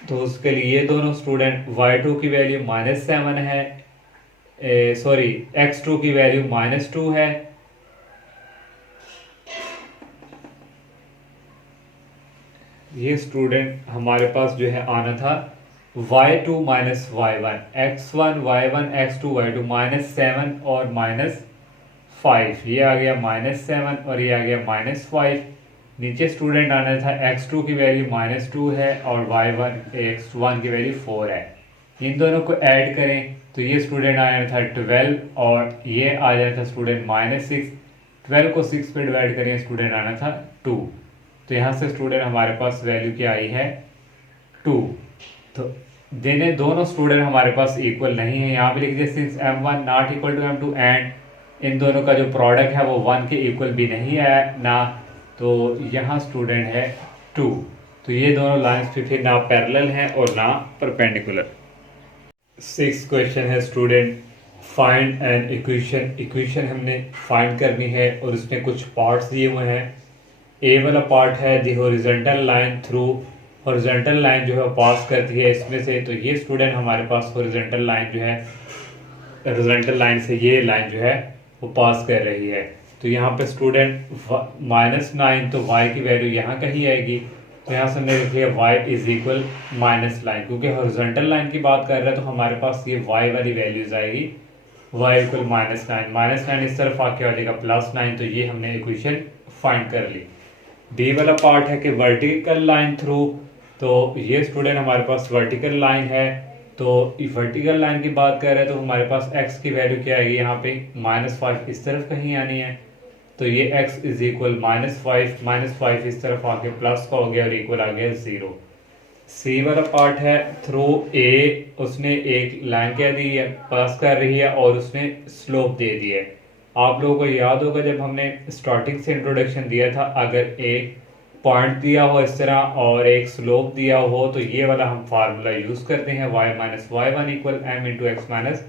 तो उसके लिए ये दोनों स्टूडेंट y2 की वैल्यू -7 है, सॉरी x2 की वैल्यू -2 है, ये स्टूडेंट हमारे पास जो है आना था y2 - y1, x1 y1 x2 y2 -7 और -5, ये आ गया -7 और ये आ गया -5। नीचे स्टूडेंट आना था x2 की वैल्यू -2 है और y1 x1 की वैल्यू 4 है। इन दोनों को ऐड करें तो ये स्टूडेंट आया था 12 और ये आ जाना था स्टूडेंट -6। 12 को 6 पे डिवाइड करें, स्टूडेंट आना था 2। तो यहाँ से स्टूडेंट हमारे पास वैल्यू क्या आई है 2। तो देने दोनों स्टूडेंट हमारे पास इक्वल नहीं है, यहाँ पे लिख दिया since m1 not equal to m2 and इन दोनों का जो प्रोडक्ट है वो 1 के इक्वल भी नहीं है ना, तो यहाँ स्टूडेंट है 2। तो ये दोनों लाइंस फिर ना पैरेलल हैं और ना परपेंडिकुलर। 6 क्वेश्चन है student, find an equation. Equation हमने फाइंड करनी है और उसमें कुछ पार्ट्स दिए हुए हैं। ए वाला पार्ट है दी horizontal line through, horizontal line जो है पास करती है इसमें से। तो ये स्टूडेंट हमारे पास हॉरिजॉन्टल लाइन जो है, हॉरिजॉन्टल लाइन से ये लाइन जो है वो पास कर रही है। तो यहाँ पे स्टूडेंट -9, तो y की वैल्यू यहाँ कहीं आएगी। तो यहाँ से हमने लिख लिया y इज इक्वल -9, क्योंकि हॉरिजॉन्टल लाइन की बात कर रहे हैं तो हमारे पास ये y वाली वैल्यूज आएगी, y इक्वल -9 इस तरफ आके आ जाएगा +9। तो ये हमने इक्वेशन फाइंड कर ली। डी वाला पार्ट है कि वर्टिकल लाइन थ्रू, तो ये स्टूडेंट हमारे पास वर्टिकल लाइन है। तो वर्टिकल लाइन की बात कर रहे हैं तो हमारे पास x की वैल्यू क्या आएगी, यहाँ पे -5 इस तरफ कहीं आनी है। तो ये x इज इक्वल -5 इस तरफ आके प्लस का हो गया और इक्वल आ गया 0। सी वाला पार्ट है थ्रू ए, उसने एक लाइन क्या दी है, पास कर रही है और उसने स्लोप दे दी है। आप लोगों को याद होगा जब हमने स्टार्टिंग से इंट्रोडक्शन दिया था, अगर एक पॉइंट दिया हो इस तरह और एक स्लोप दिया हो तो ये वाला हम फार्मूला यूज करते हैं, y minus y1 equal m into x minus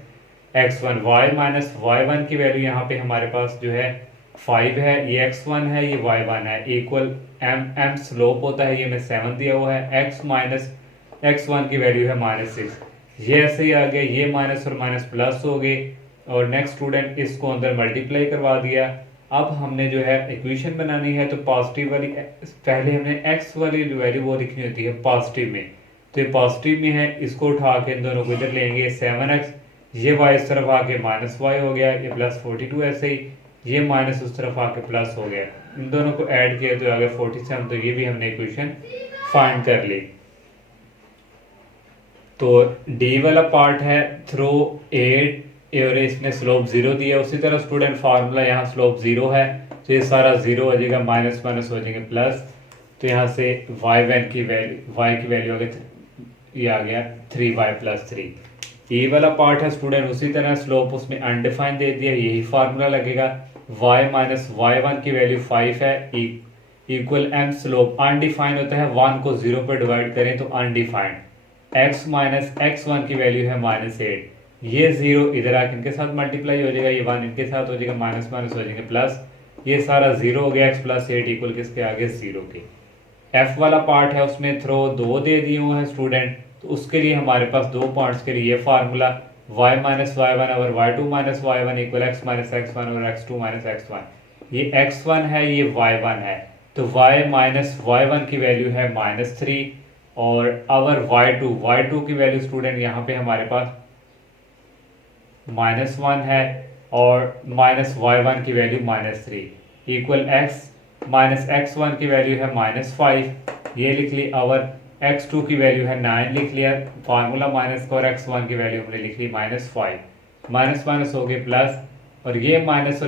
x1। y minus y1 की वैल्यू यहाँ पे हमारे पास जो है 5 है, ये x1 है, ये y1 है, इक्वल m स्लोप होता है, ये में 7 दिया हुआ है, x माइनस x1 की वैल्यू है -6। ये ऐसे ही आ गया, ये माइनस और माइनस प्लस हो गए और नेक्स्ट स्टूडेंट इसको अंदर मल्टीप्लाई करवा दिया। अब हमने जो है इक्वेशन बनानी है तो पॉजिटिव वाली, पहले हमने x वाली जो वैल्यू वो लिखनी होती है पॉजिटिव में, तो ये पॉजिटिव में है, इसको उठा के इन दोनों को इधर लेंगे 7x, ये y इस तरफ आके -y हो गया, ये +42 ऐसे ही, ये माइनस उस तरफ आके प्लस हो गया, इन दोनों को ऐड किया तो आ गया 47। तो ये भी हमने इक्वेशन फाइंड कर ली। तो डी वाला पार्ट है थ्रू ए और इसने स्लोप 0 दिया, उसी तरह स्टूडेंट फार्मूला यहाँ स्लोप 0 है तो ये सारा 0 हो जाएगा, माइनस माइनस हो जाएंगे प्लस। तो यहाँ से y की वैल्यू आ गई, ये आ गया 3y + 3। ये वाला पार्ट है स्टूडेंट उसी तरह स्लोप उसने अनडिफाइंड दे दिया, यही फार्मूला लगेगा। y माइनस y1 की वैल्यू 5 है, इक्वल m स्लोप अनडिफाइंड होता है, 1 को 0 पर डिवाइड करें तो अनडिफाइंड, x माइनस x1 की वैल्यू है -8, ये 0 इधर आके इनके साथ मल्टीप्लाई हो जाएगा, ये 1 इनके साथ हो जाएगा, माइनस माइनस हो जाएंगे प्लस, ये सारा 0 हो गया, x + 8 इक्वल किसके आगे 0 के। f वाला पार्ट है उसमें थ्रो 2 दे दिए हुए हैं स्टूडेंट, तो उसके लिए हमारे पास 2 पॉइंट्स के लिए ये फार्मूला y माइनस y1 और y2 minus y1 equal x minus x1 और x2 माइनस x1। ये x1 है, ये y1 है, तो y माइनस y1 की वैल्यू है -3 और अवर y2 की वैल्यू स्टूडेंट यहाँ पे हमारे पास -1 है और माइनस y1 की value -3 equal x minus x1 की वैल्यू है -5, ये लिख ली। अवर x2 की वैल्यू है 9 लिख लिया, फार्मूला माइनस का, और x1 की वैल्यू हमने लिख ली -5। माइनस माइनस हो गए प्लस और ये माइनस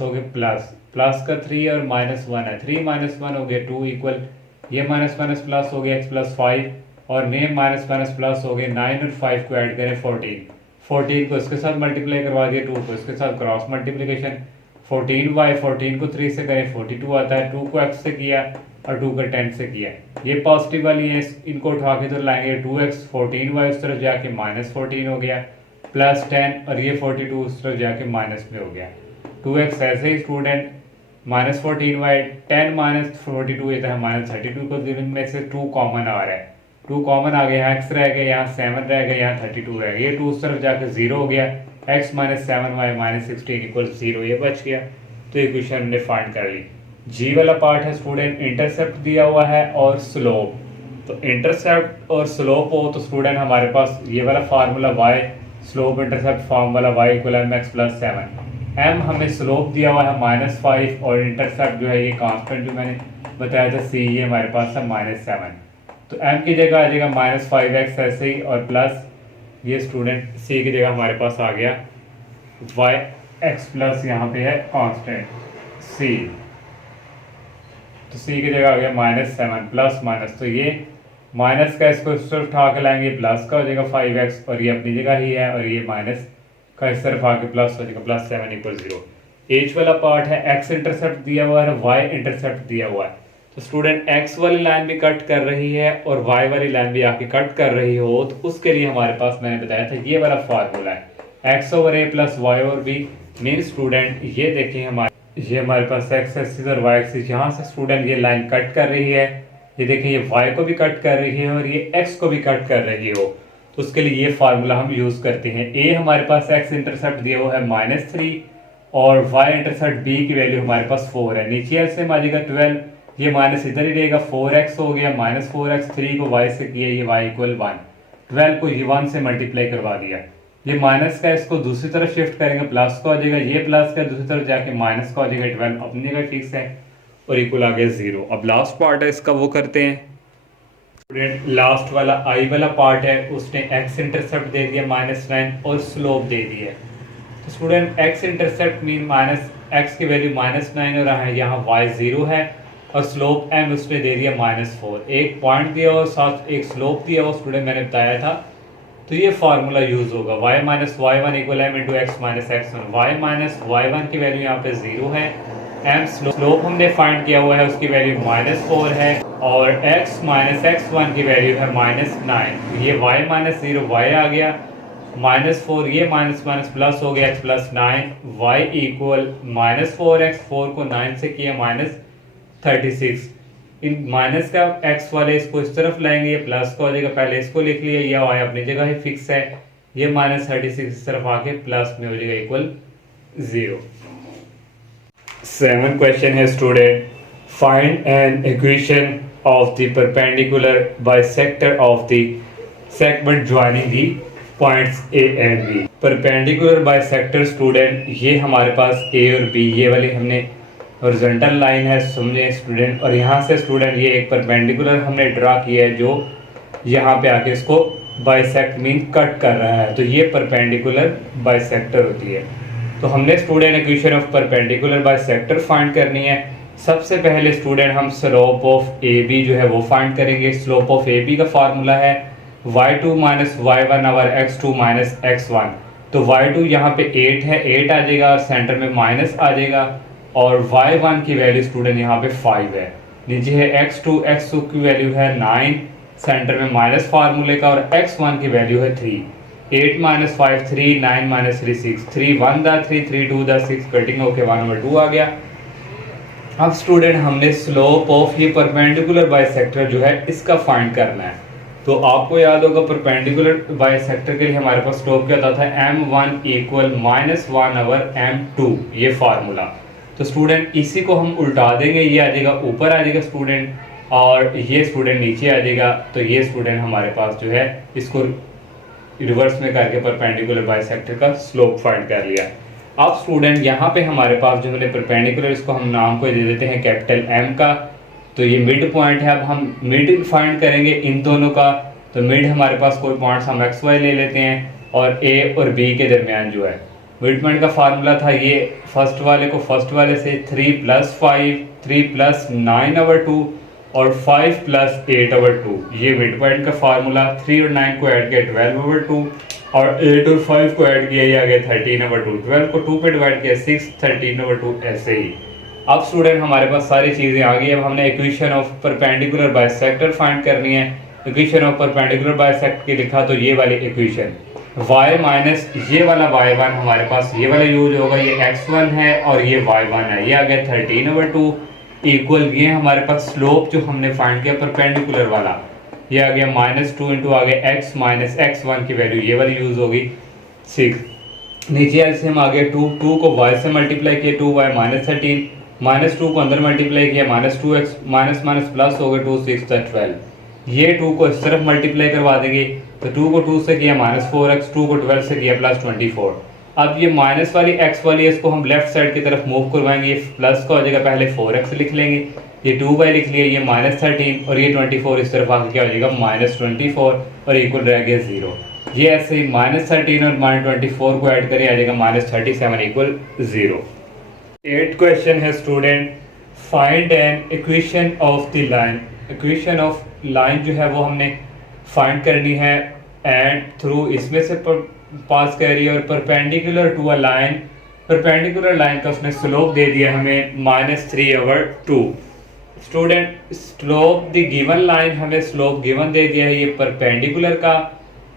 हो गए प्लस का 3 और -1 है, 3 - 1 हो गया 2 इक्वल, ये माइनस माइनस प्लस हो गया x + 5 और नेम माइनस माइनस प्लस हो गए 9 और 5 को ऐड करें 14 को इसके साथ मल्टीप्लाई करवा दिया, 2 को इसके साथ क्रॉस मल्टीप्लिकेशन, 14 को 3 से करें 42 आता है, 2 को x से किया और 2 को 10 से किया, ये पॉजिटिव वाली है, इनको उठा के तो लाएंगे 2x, 14y उस तरफ जाके -14 हो गया, +10 और ये 42 उस तरफ जाके माइनस में हो गया, 2x ऐसे ही स्टूडेंट -14y, 10 - 42 ये था -32 को, में से 2 कॉमन आ रहा है, 2 कॉमन आ गया, यहाँ x रह गया, यहाँ 7 रह गया, यहाँ 32 रह गया, ये 2 उस तरफ जाके 0 हो गया, x - 7y - 16 इक्वल 0, ये बच गया। तो इक्वेशन हमने फाइंड कर ली। जी वाला पार्ट है स्टूडेंट इंटरसेप्ट दिया हुआ है और स्लोप, तो इंटरसेप्ट और स्लोप हो तो स्टूडेंट हमारे पास ये वाला formula y slope intercept form वाला y इक्वल mx + 7, m हमें स्लोप दिया हुआ है -5 और इंटरसेप्ट जो है ये कांस्टेंट जो मैंने बताया था c, ये हमारे पास है -7, तो m की जगह आ जाएगा -5x ऐसे ही और प्लस ये स्टूडेंट c की जगह हमारे पास आ गया yx प्लस यहाँ पे है कांस्टेंट c, तो c की जगह आ गया -7 प्लस माइनस, तो ये माइनस का इसको इस तरफ उठा के लाएंगे, प्लस का हो जाएगा 5x और ये अपनी जगह ही है, और ये माइनस का इस तरफ आके प्लस हो जाएगा +7 इक्वल 0। h वाला पार्ट है x इंटरसेप्ट दिया हुआ है, y इंटरसेप्ट दिया हुआ है, तो स्टूडेंट x वाली लाइन भी कट कर रही है और y वाली लाइन भी आके कट कर रही हो, तो उसके लिए हमारे पास मैंने बताया था ये वाला फार्मूला है x/a + y/b मीन स्टूडेंट ये देखें ये हमारे पास x एक्सिस और y एक्सिस, यहाँ से स्टूडेंट ये लाइन कट कर रही है, ये देखें ये y को भी कट कर रही है और ये x को भी कट कर रही हो, तो उसके लिए ये फार्मूला हम यूज करते हैं। a हमारे पास x इंटरसेप्ट दिया हुआ है -3 और y इंटरसेप्ट b की वैल्यू हमारे पास 4 है। नीचे एलसीएम आ जाएगा 12, ये माइनस इधर ही रहेगा, 4x हो गया माइनस 4x, 3 को y से किया, ये y इक्वल 1, 12 को ये 1 से मल्टीप्लाई करवा दिया, ये माइनस का इसको दूसरी तरफ शिफ्ट करेंगे प्लस को आ जाएगा, ये प्लस का दूसरी तरफ जाके माइनस का आ जाएगा, 12 अपनी जगह फिक्स है और इक्वल आ गया 0। अब लास्ट पार्ट है इसका, वो करते हैं स्टूडेंट। लास्ट वाला आई वाला पार्ट है, उसने x इंटरसेप्ट दे दिया -9 और स्लोप दे दी है। तो student x intercept mean minus x की वैल्यू -9 हो रहा है, यहाँ y 0 है और स्लोप m उसने दे दिया -4, एक पॉइंट दिया और साथ एक स्लोप दिया, वो स्टूडेंट मैंने बताया था। तो ये फार्मूला यूज होगा y minus y1 equal m into x minus x1, y minus y1 की वैल्यू यहाँ पे 0 है, m स्लोप हमने फाइंड किया हुआ है उसकी वैल्यू -4 है और x माइनस x1 की वैल्यू है -9, ये y माइनस 0 y आ गया, -4 ये माइनस माइनस प्लस हो गया x plus 9, y equal -4x, 4 को 9 से किया -36, इन माइनस का x वाले इसको इस तरफ लाएंगे, ये प्लस का हो जाएगा, पहले इसको लिख लिया, ये y अपनी जगह ही फिक्स है, ये -36 इस तरफ आके प्लस में हो जाएगा इक्वल 0। 7 क्वेश्चन है student, find an equation of the perpendicular bisector of the segment joining the points A and B। Perpendicular bisector student, ये हमारे पास A और B, ये वाली हमने हॉरिजॉन्टल लाइन है समझे स्टूडेंट, और यहाँ से स्टूडेंट ये एक परपेंडिकुलर हमने ड्रा किया है जो यहाँ पे आके इसको बाइसेक्ट मीन कट कर रहा है, तो ये परपेंडिकुलर बाइसेक्टर होती है। तो हमने student equation of perpendicular bisector find करनी है। सबसे पहले स्टूडेंट हम स्लोप ऑफ ए बी जो है वो फाइंड करेंगे। स्लोप ऑफ ए बी का फार्मूला है y2 माइनस y1 और x2 माइनस x1। तो y2 यहाँ पे 8 है, 8 आ जाएगा और सेंटर में माइनस आ जाएगा, और y1 की वैल्यू स्टूडेंट यहाँ पे 5 है, नीचे है x2 की वैल्यू है 9, सेंटर में माइनस फार्मूले का, और x1 की वैल्यू है 3, 8 माइनस 5 3, 9 माइनस 3 6, 3 1 दा 3, 3 2 दा 6, कटिंग होके 1/2 आ गया। अब स्टूडेंट हमने स्लोप ऑफ ये परपेंडिकुलर बाइसेक्टर जो है इसका फाइंड करना है। तो आपको याद होगा परपेंडिकुलर बाइसेक्टर के लिए हमारे पास स्लोप क्या होता था, m1 इक्वल -1/m2, ये फार्मूला। तो स्टूडेंट इसी को हम उल्टा देंगे, ये आ जाएगा ऊपर आ जाएगा स्टूडेंट, और ये स्टूडेंट नीचे आ जाएगा। तो ये स्टूडेंट हमारे पास जो है इसको रिवर्स में करके परपेंडिकुलर बाइसेक्टर का स्लोप फाइंड कर लिया। अब स्टूडेंट यहाँ पे हमारे पास जो हमने परपेंडिकुलर, इसको हम नाम को दे देते हैं कैपिटल M का, तो ये मिड पॉइंट है। अब हम मिड फाइंड करेंगे इन दोनों का, तो मिड हमारे पास कोई पॉइंट्स हम x y ले लेते हैं और a और b के दरमियान जो है मिड पॉइंट का फार्मूला था, ये फर्स्ट वाले को फर्स्ट वाले से 3 + 5, 3 + 9/2 और 5 + 8/2, ये मिड पॉइंट का फार्मूला। 3 और 9 को ऐड किया 12/2 और 8 और 5 को ऐड किया, ये आ गया 13/2, 12 को 2 पे डिवाइड किया 6, 13/2 ऐसे ही। अब स्टूडेंट हमारे पास सारी चीज़ें आ गई। अब हमने equation of perpendicular bisector find करनी है। इक्वेशन ऑफ परपेंडिकुलर बाइसेक्टर की लिखा तो ये वाली इक्वेशन y माइनस ये वाला y1 हमारे पास ये वाला यूज होगा, ये x1 है और ये y1 है, ये आ गया 13/2 इक्वल, ये हमारे पास स्लोप जो हमने फाइंड किया परपेंडिकुलर वाला, ये आ गया -2 इंटू आ गया x माइनस x1 की वैल्यू ये वाली यूज होगी 6, नीचे एलसीएम आ गया 2, 2 को y से मल्टीप्लाई किया 2y -13, -2 को अंदर मल्टीप्लाई किया -2x माइनस माइनस प्लस हो गया 2 6 12, ये 2 को इस तरफ मल्टीप्लाई करवा देंगे, तो 2 को 2 से किया -4x, 2 को 12 से किया +24। अब ये माइनस वाली x वाली है, इसको हम लेफ्ट साइड की तरफ मूव करवाएंगे, ये प्लस का हो जाएगा, पहले 4x लिख लेंगे, ये 2y लिख लिया, ये -13 और ये 24 इस तरफ आके क्या हो जाएगा -24 और इक्वल रह गया 0। ये ऐसे ही -13 और -24 को ऐड करें आ जाएगा -37 इक्वल 0। 8 क्वेश्चन है student, find an equation of the line. Equation of line जो है वो हमने फाइंड करनी है एंड थ्रू इसमें से पास कर रही है, और perpendicular to a line, perpendicular line का उसने स्लोप दे दिया हमें -3/2। Student slope the given line, हमें स्लोप गिवन दे दिया है ये परपेंडिकुलर का,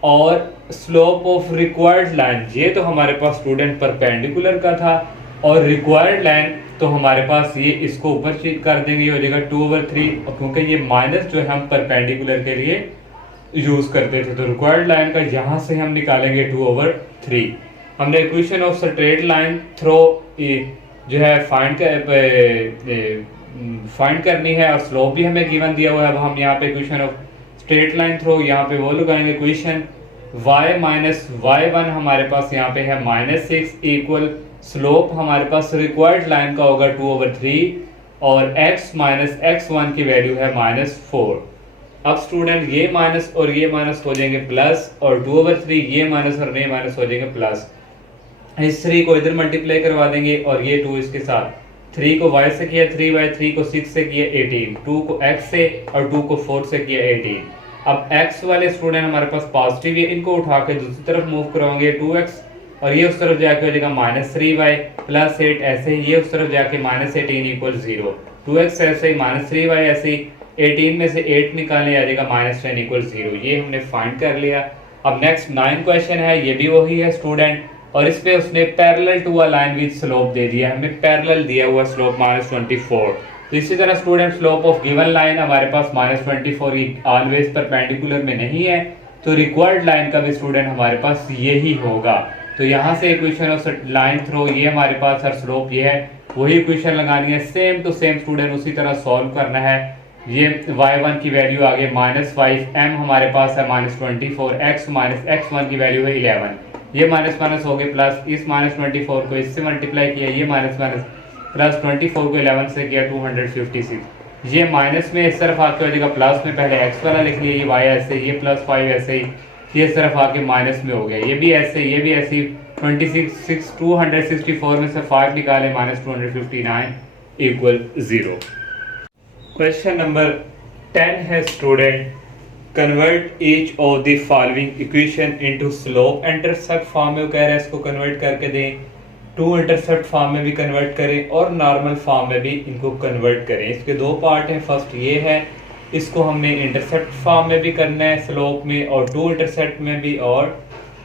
और स्लोप ऑफ रिक्वायर्ड लाइन ये तो हमारे पास स्टूडेंट परपेंडिकुलर का था, और रिक्वायर्ड लाइन तो हमारे पास ये इसको ऊपर कर देंगे, ये हो जाएगा 2/3, क्योंकि ये माइनस जो है हम परपेंडिकुलर के लिए यूज करते थे, तो रिक्वायर्ड लाइन का यहाँ से हम निकालेंगे 2/3। हमने equation of straight line throw जो है फाइंड करनी है और स्लोप भी हमें गिवन दिया हुआ है। अब हम यहाँ पे equation of straight line throw यहाँ पे वो लगाएंगे इक्वेशन y माइनस y1 हमारे पास यहाँ पे है -6 इक्वल स्लोप हमारे पास रिक्वायर्ड लाइन का होगा 2/3 और x माइनस x1 की वैल्यू है -4। अब स्टूडेंट ये माइनस और ये माइनस हो जाएंगे प्लस और 2/3 ये माइनस और ये माइनस हो जाएंगे प्लस। इस 3 को इधर मल्टीप्लाई करवा देंगे और ये 2 इसके साथ, 3 को y से किया 3/3 को 6 से किया 18, 2 को x से और 2 को 4 से किया 18। अब x वाले स्टूडेंट हमारे पास पॉजिटिव है, इनको उठा के दूसरी तरफ मूव करवाएंगे 2x और ये उस तरफ जाके हो जाएगा -3y प्लस 8, ऐसे ही ये उस तरफ जाके -18 इक्वल 0, 2x ऐसे ही -3y ऐसे ही 18 में से 8 निकालने आ जाएगा -10 इक्वल 0। ये हमने फाइंड कर लिया। अब नेक्स्ट 9 क्वेश्चन है, ये भी वही है स्टूडेंट और इस पे उसने parallel to a line with slope दे दिया, हमें पैरेलल दिया हुआ स्लोप -24। तो इसी तरह student slope of given line हमारे पास -24 ऑलवेज परपेंडिकुलर में नहीं है, तो रिक्वायर्ड लाइन का भी स्टूडेंट हमारे पास यही होगा। तो यहाँ से इक्वेशन ऑफ लाइन थ्रो ये हमारे पास और स्लोप ये है, वही इक्वेशन लगानी है सेम टू सेम स्टूडेंट, उसी तरह सॉल्व करना है। ये y1 की वैल्यू आ गई -5m हमारे पास है -24, x माइनस x1 की वैल्यू है 11, ये माइनस माइनस हो गए प्लस, इस -24 को इससे मल्टीप्लाई किया, ये माइनस माइनस प्लस 24 को 11 से किया 256, ये माइनस में इस तरफ आके हो जाएगा प्लस में, पहले x वाला लिख लिया, ये y ऐसे, ये +5 ऐसे ही, ये इस तरफ आके माइनस में हो गया, ये भी ऐसे, ये भी ऐसे ही 264 में से 5 निकाले -259 इक्वल 0। क्वेश्चन नंबर 10 है student, convert each of the following equation into slope intercept form में कह रहा है, इसको कन्वर्ट करके दें, टू इंटरसेप्ट फॉर्म में भी कन्वर्ट करें और नॉर्मल फॉर्म में भी इनको कन्वर्ट करें। इसके दो पार्ट हैं, फर्स्ट ये है, इसको हमने इंटरसेप्ट फॉर्म में भी करना है स्लोप में और टू इंटरसेप्ट में भी और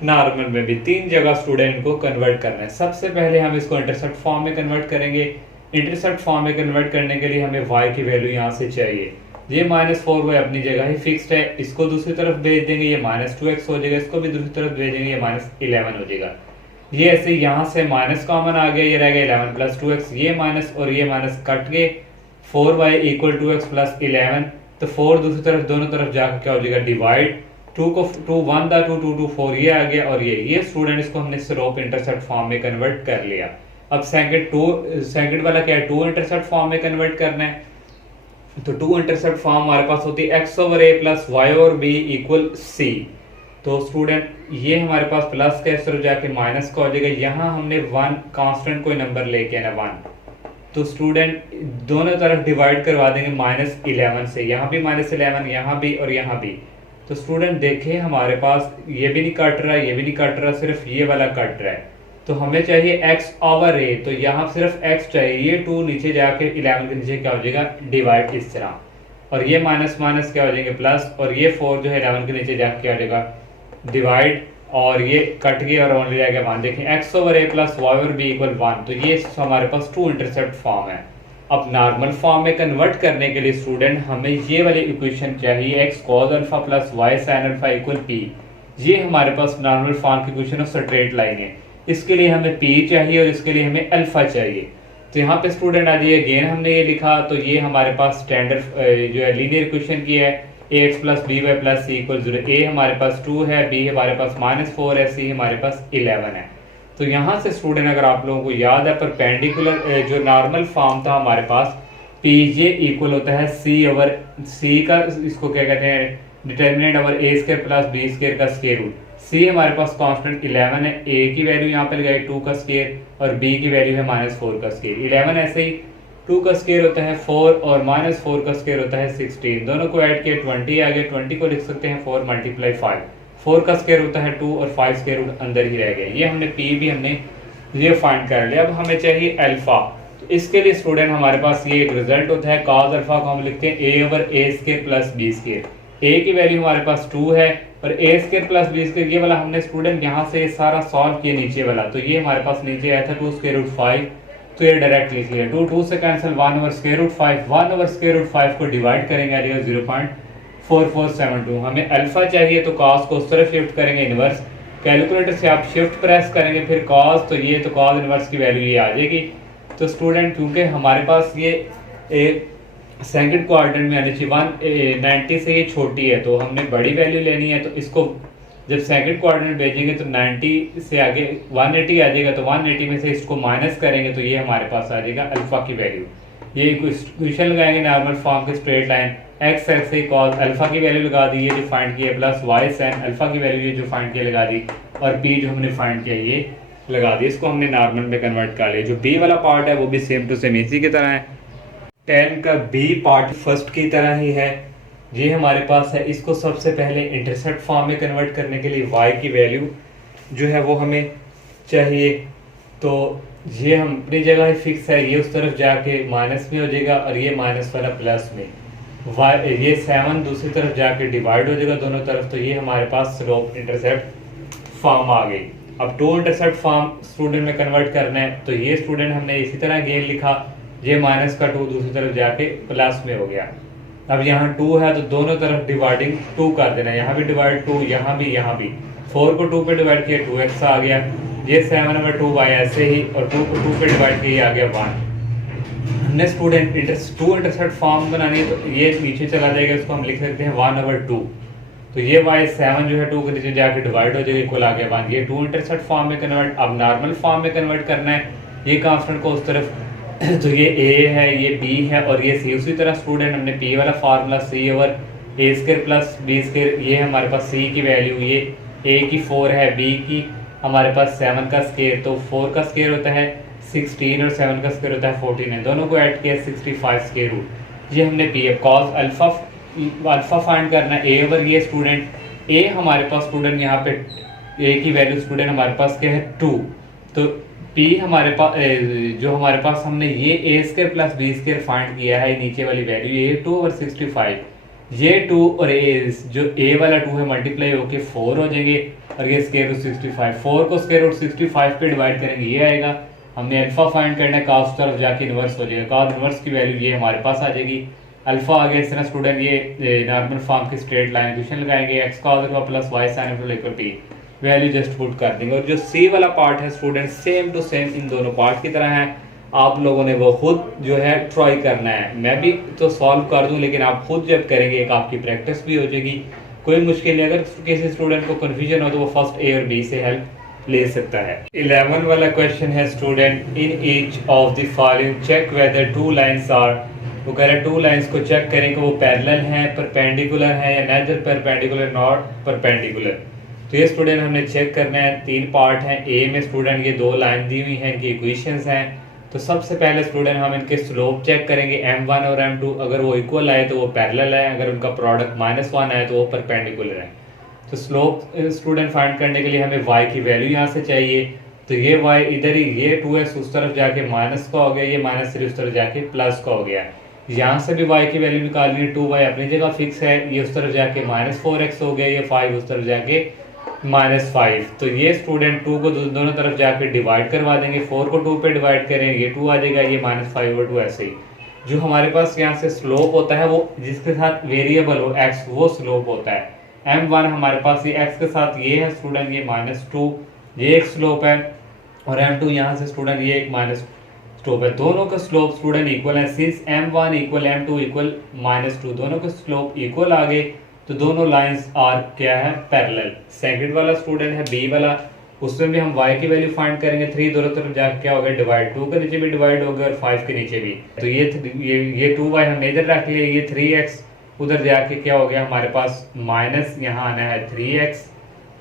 नॉर्मल में भी, 3 जगह स्टूडेंट को कन्वर्ट करना है। सबसे पहले हम इसको इंटरसेप्ट फॉर्म में कन्वर्ट करेंगे। इंटरसेप्ट फॉर्म में कन्वर्ट करने के लिए हमें y की वैल्यू यहाँ से चाहिए, ये -4y अपनी जगह ही फिक्स्ड है, इसको दूसरी तरफ भेज देंगे, ये -2x हो जाएगा, इसको भी दूसरी तरफ भेजेंगे, ये -11 हो जाएगा। ये ऐसे यहाँ से माइनस कॉमन आ गया, ये रह गया 11 + 2x, ये माइनस और ये माइनस कट गए, 4y = 2x + 11, तो 4 दूसरी तरफ दोनों तरफ जाकर क्या हो जाएगा डिवाइड, 2 को 2 1 था 2 2 2 4 ये आ गया और ये स्टूडेंट इसको हमने स्लोप इंटरसेप्ट फॉर्म में कन्वर्ट कर लिया। अब सेकंड वाला क्या है, टू इंटरसेप्ट फॉर्म में कन्वर्ट करना है। तो टू इंटरसेप्ट फॉर्म हमारे पास होती है x/a + y/b = c। तो स्टूडेंट ये हमारे पास प्लस का इस तरफ जाके माइनस का हो जाएगा, यहाँ हमने 1 कांस्टेंट कोई नंबर लेके आना 1, तो स्टूडेंट दोनों तरफ डिवाइड करवा देंगे -11 से, यहाँ भी -11, यहाँ भी और यहाँ भी। तो स्टूडेंट देखें हमारे पास ये भी नहीं कट रहा, ये भी नहीं कट रहा, सिर्फ ये वाला कट रहा है। तो हमें चाहिए x/a, तो यहाँ सिर्फ x चाहिए, ये 2 नीचे जाके 11 के नीचे क्या हो जाएगा डिवाइड इस तरह, और ये माइनस माइनस क्या हो जाएंगे प्लस, और ये 4 जो है 11 के नीचे जाके क्या हो जाएगा डिवाइड, और ये कट गए और ओनली रह गया 1। देखें x/a + y/b = 1, तो ये हमारे पास टू इंटरसेप्ट फॉर्म है। अब नॉर्मल फॉर्म में कन्वर्ट करने के लिए स्टूडेंट हमें ये वाली इक्वेशन चाहिए, x cos α + y sin α = p। ये हमारे पास नॉर्मल फॉर्म की इक्वेशन ऑफ स्ट्रेट लाइन है, इसके लिए हमें p चाहिए और इसके लिए हमें अल्फा चाहिए। तो यहाँ पे स्टूडेंट आ जाइए, अगेन हमने ये लिखा, तो ये हमारे पास स्टैंडर्ड जो है लीनियर इक्वेशन की है, ax + by + c = 0। a हमारे पास 2 है, b हमारे पास -4 है, c हमारे पास 11 है। तो यहाँ से स्टूडेंट अगर आप लोगों को याद है, परपेंडिकुलर जो नॉर्मल फॉर्म था हमारे पास, pj इक्वल होता है c का, इसको क्या कहते हैं डिटर्मिनेंट ओवर a² + b² का स्क्वायर रूट। c हमारे पास कांस्टेंट 11 है, a की वैल्यू यहाँ पे लगाई 2 का स्क्वायर और b की वैल्यू है -4 का स्क्वायर। 11 ऐसे ही 2 का स्क्वायर होता है 4 और -4 का स्क्वायर होता है 16, दोनों को ऐड किया 20 आ गया, 20 को लिख सकते हैं 4 × 5, 4 का स्क्वायर होता है 2 और 5 स्क्वायर रूट अंदर ही रह गया। ये हमने p भी हमने ये फाइंड कर लिया। अब हमें चाहिए अल्फा, तो इसके लिए स्टूडेंट हमारे पास ये एक रिजल्ट होता है, cos अल्फा को हम लिखते हैं a/a² + b²। a की वैल्यू हमारे पास 2 है और a² + b², ये वाला हमने स्टूडेंट यहाँ से सारा सॉल्व किया नीचे वाला, तो ये हमारे पास नीचे आया था 2√5, तो ये डायरेक्ट लिख लिया, 2 से कैंसिल 1/√5, 1/√5 को डिवाइड करेंगे आ जाएगा 0.4472। हमें अल्फा चाहिए तो cos को उस तरफ शिफ्ट करेंगे इनवर्स, कैलकुलेटर से आप शिफ्ट प्रेस करेंगे फिर कॉस, तो ये तो कॉस इनवर्स की वैल्यू ये आ जाएगी। तो स्टूडेंट क्योंकि हमारे पास ये सेकंड क्वाड्रेंट में आनी चाहिए 190 से ये छोटी है, तो हमने बड़ी वैल्यू लेनी है। तो इसको जब सेकंड क्वाड्रेंट भेजेंगे तो 90 से आगे 180 आ जाएगा, तो 180 में से इसको माइनस करेंगे तो ये हमारे पास आ जाएगा अल्फा की वैल्यू। ये इक्वेशन लगाएंगे नॉर्मल फॉर्म के स्ट्रेट लाइन, एक्स एक्स से कॉस अल्फा की वैल्यू लगा दी, ये जो फाइंड किया, प्लस वाई साइन अल्फा की वैल्यू ये जो फाइंड किया लगा दी, और पी जो हमने फाइंड किया ये लगा दी। इसको हमने नॉर्मल में कन्वर्ट कर लिया। जो बी वाला पार्ट है वो भी सेम टू सेम इसी की तरह है। 10 का बी पार्ट फर्स्ट की तरह ही है, ये हमारे पास है। इसको सबसे पहले इंटरसेप्ट फॉर्म में कन्वर्ट करने के लिए y की वैल्यू जो है वो हमें चाहिए, तो ये हम अपनी जगह ही फिक्स है, ये उस तरफ जाके माइनस में हो जाएगा और ये माइनस वाला प्लस में, ये 7 दूसरी तरफ जाके डिवाइड हो जाएगा दोनों तरफ, तो ये हमारे पास स्लोप इंटरसेप्ट फॉर्म आ गई। अब टू इंटरसेप्ट फॉर्म स्टूडेंट में कन्वर्ट करना है, तो ये स्टूडेंट हमने इसी तरह गेन लिखा, ये माइनस का 2 दूसरी तरफ जाके प्लस में हो गया। अब यहाँ 2 है तो दोनों तरफ डिवाइडिंग 2 कर देना, यहाँ भी डिवाइड 2, यहाँ भी 4 को 2 पे डिवाइड किया 2x आ गया, ये 7 में 2y ऐसे ही, और 2 को 2 पे डिवाइड किया आ गया 1। हमने स्टूडेंट टू इंटरसेप्ट फॉर्म बनानी है, तो ये नीचे चला जाएगा, इसको हम लिख सकते हैं 1/2, तो ये y 7 जो है 2 के नीचे जाके डिवाइड हो जाएगा, इक्वल आ गया 1। ये टू इंटरसेप्ट फॉर्म में कन्वर्ट, अब नॉर्मल फॉर्म में कन्वर्ट करना है, ये कांस्टेंट को उस तरफ तो ये a है, ये b है और ये c। उसी तरह स्टूडेंट हमने p वाला फार्मूला c/a² प्लस b², ये हमारे पास c की वैल्यू, ये a की 4 है, b की हमारे पास 7 का स्क्वायर, तो 4 का स्क्वायर होता है 16 और 7 का स्क्वायर होता है 14 दोनों को ऐड किया 65 स्क्वायर रूट। ये हमने p है। कॉस अल्फा फाइंड करना है a ओवर ये स्टूडेंट, a हमारे पास स्टूडेंट यहाँ पे a की वैल्यू स्टूडेंट हमारे पास क्या है 2, तो p हमारे पास जो हमारे पास हमने ये a² प्लस b² फाइंड किया है, नीचे वाली वैल्यू ये 2 और 65, ये 2 और जो a वाला 2 है मल्टीप्लाई होके 4 हो जाएंगे, और ये स्क्वायर रूट 65, 4 को स्क्वायर रूट 65 पे डिवाइड करेंगे ये आएगा। हमने अल्फा फाइंड करना है, कॉस तरफ जाके इनवर्स हो जाएगा, कॉस इनवर्स की वैल्यू ये हमारे पास आ जाएगी, अल्फा आ गया। इस तरह स्टूडेंट ये नॉर्मल फॉर्म की स्ट्रेट लाइन इक्वेशन लगाएंगे, X cos alpha plus Y sine alpha equal p, value just put कर देंगे। और जो सी वाला पार्ट है स्टूडेंट सेम टू सेम इन दोनों पार्ट की तरह है, आप लोगों ने वो खुद जो है ट्राई करना है। मैं भी तो सॉल्व कर दूं, लेकिन आप खुद जब करेंगे एक आपकी प्रैक्टिस भी हो जाएगी, कोई मुश्किल नहीं। अगर किसी स्टूडेंट को कन्फ्यूजन हो तो वो फर्स्ट ए और बी से हेल्प ले सकता है। 11 वाला क्वेश्चन है student, in each of the following check whether two lines are, वो कह रहे हैं टू लाइंस को चेक करें कि वो पैरेलल हैं, परपेंडिकुलर हैं या नेदर परपेंडिकुलर नॉट परपेंडिकुलर। तो ये स्टूडेंट हमने चेक करना है, 3 पार्ट हैं। ए में स्टूडेंट ये 2 लाइन दी हुई हैं, इनकी इक्वेशंस हैं। तो सबसे पहले स्टूडेंट हम इनके स्लोप चेक करेंगे, m1 और m2, अगर वो इक्वल आए तो वो पैरेलल है, अगर उनका प्रोडक्ट -1 आए तो वो परपेंडिकुलर है। तो स्लोप स्टूडेंट फाइंड करने के लिए हमें y की वैल्यू यहाँ से चाहिए, तो ये y इधर ही, ये 2x उस तरफ जाके माइनस का हो गया, ये -3 उस तरफ जाके प्लस का हो गया। यहाँ से भी y की वैल्यू निकालनी है, 2y अपनी जगह फिक्स है, ये उस तरफ जाके -4x हो गया, ये 5 उस तरफ जाके -5। तो ये स्टूडेंट 2 को दोनों तरफ जाके डिवाइड करवा देंगे, 4 को 2 पे डिवाइड करें, ये 2 आ जाएगा, ये -5/2 ऐसे ही। जो हमारे पास यहाँ से स्लोप होता है वो जिसके साथ वेरिएबल हो x, वो स्लोप होता है। m1 हमारे पास ये x के साथ ये है स्टूडेंट, ये -2, ये एक स्लोप है, और m2 यहाँ से स्टूडेंट ये एक माइनस स्लोप है। दोनों का स्लोप स्टूडेंट इक्वल है, since m1 equal m2 equal -2, दोनों के स्लोप इक्वल आ गए, तो दोनों लाइंस आर क्या है पैरेलल। सेकंड वाला स्टूडेंट है बी वाला, उसमें भी हम y की वैल्यू फाइंड करेंगे, 3 दोनों तरफ जाके क्या हो गया डिवाइड, 2 के नीचे भी डिवाइड हो गया और 5 के नीचे भी, तो ये 2y हमने इधर रख लिया, ये 3x उधर जाके क्या हो गया हमारे पास माइनस, यहाँ आना है 3x,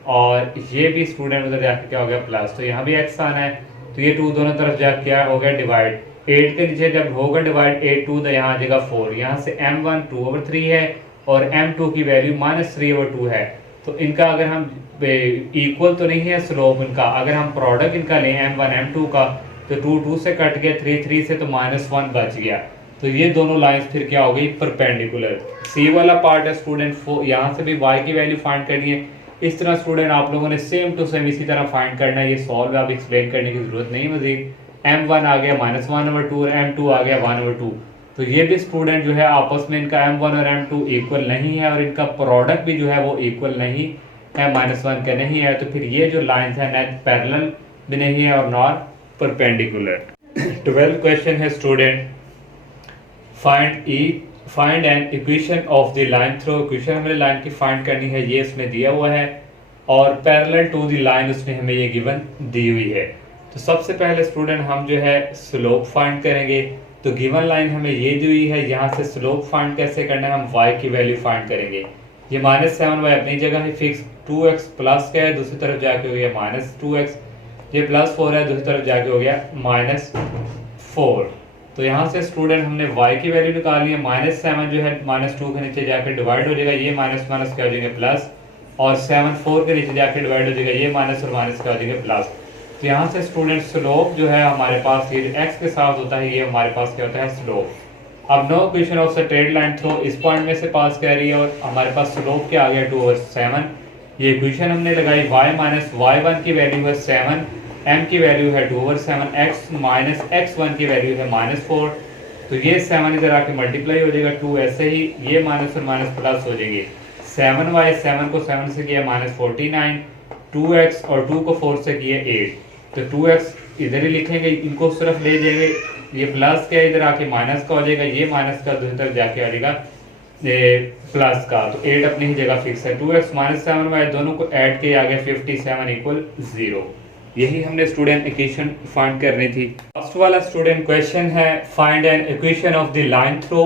और ये भी स्टूडेंट उधर जाके क्या हो गया प्लस, तो यहाँ भी x आना है, तो ये 2 दोनों तरफ जाके क्या हो गया डिवाइड, 8 के नीचे जब होगा डिवाइड 8 2 तो यहाँ आ जाएगा 4, यहाँ से m1 2/3 है और m2 की वैल्यू -3/2 है। तो इनका अगर हम इक्वल तो नहीं है स्लोप इनका, अगर हम प्रोडक्ट इनका लें m1 m2 का, तो 2 2 से कट गया, 3 3 से, तो -1 बच गया, तो ये दोनों लाइंस फिर क्या हो गई परपेंडिकुलर। सी वाला पार्ट है स्टूडेंट, यहाँ से भी y की वैल्यू फाइंड करनी है। इस तरह स्टूडेंट आप लोगों ने सेम टू सेम इसी तरह फाइंड करना है, ये सॉल्व आप एक्सप्लेन करने की जरूरत नहीं मजीद। m1 आ गया -1/2 और m2 आ गया 1/2, तो ये भी स्टूडेंट जो है आपस में इनका m1 और m2 इक्वल नहीं है, और इनका प्रोडक्ट भी जो है वो इक्वल नहीं है -1 का नहीं है, तो फिर ये जो लाइन है ना पैरेलल भी नहीं है और नॉर परपेंडिकुलर। 12th क्वेश्चन है student, find an equation of the line through. Equation हमें लाइन की फाइंड करनी है, ये इसमें दिया हुआ है और पैरेलल टू द लाइन उसने हमें ये गिवन दी हुई है। तो सबसे पहले स्टूडेंट हम जो है स्लोप फाइंड करेंगे। तो गिवन लाइन हमें ये दी हुई है, यहाँ से स्लोप फाइंड कैसे करना है, हम y की वैल्यू फाइंड करेंगे। ये -7y अपनी जगह है फिक्स, 2x प्लस का है दूसरी तरफ जाके हो गया -2x, ये +4 है दूसरी तरफ जाके हो गया -4। तो यहाँ से स्टूडेंट हमने y की वैल्यू निकाल ली है, -7 जो है -2 के नीचे जाकर डिवाइड हो जाएगा, ये माइनस माइनस क्या हो जाएंगे प्लस, और 7 4 के नीचे जाकर डिवाइड हो जाएगा, ये माइनस और माइनस क्या हो जाएंगे प्लस। तो यहाँ से स्टूडेंट स्लोप जो है हमारे पास ये x के साथ होता है, ये हमारे पास क्या होता है स्लोप। अब नो equation of straight line through इस पॉइंट में से पास कर रही है और हमारे पास स्लोप क्या आ गया 2/7। ये इक्वेशन हमने लगाई, y माइनस y1 की वैल्यू है 7, m की वैल्यू है 2/7, x माइनस x1 की वैल्यू है -4। तो ये 7 इधर आके मल्टीप्लाई हो जाएगा 2, ऐसे ही ये माइनस और माइनस प्लस हो जाएंगे। 7y 7 को 7 से किया -49, 2x और 2 को 4 से किया 8। तो 2x इधर ही लिखेंगे, इनको सिर्फ ले जाएंगे, ये प्लस का इधर आके माइनस का हो जाएगा, ये माइनस का दूसरी तरफ जाके आ जाएगा प्लस का। तो 8 अपनी ही जगह फिक्स है, 2x -7y दोनों को ऐड किया आ गया 57 = 0। यही हमने स्टूडेंट इक्वेशन फाइंड करनी थी। फर्स्ट वाला स्टूडेंट क्वेश्चन है find an equation of the line through,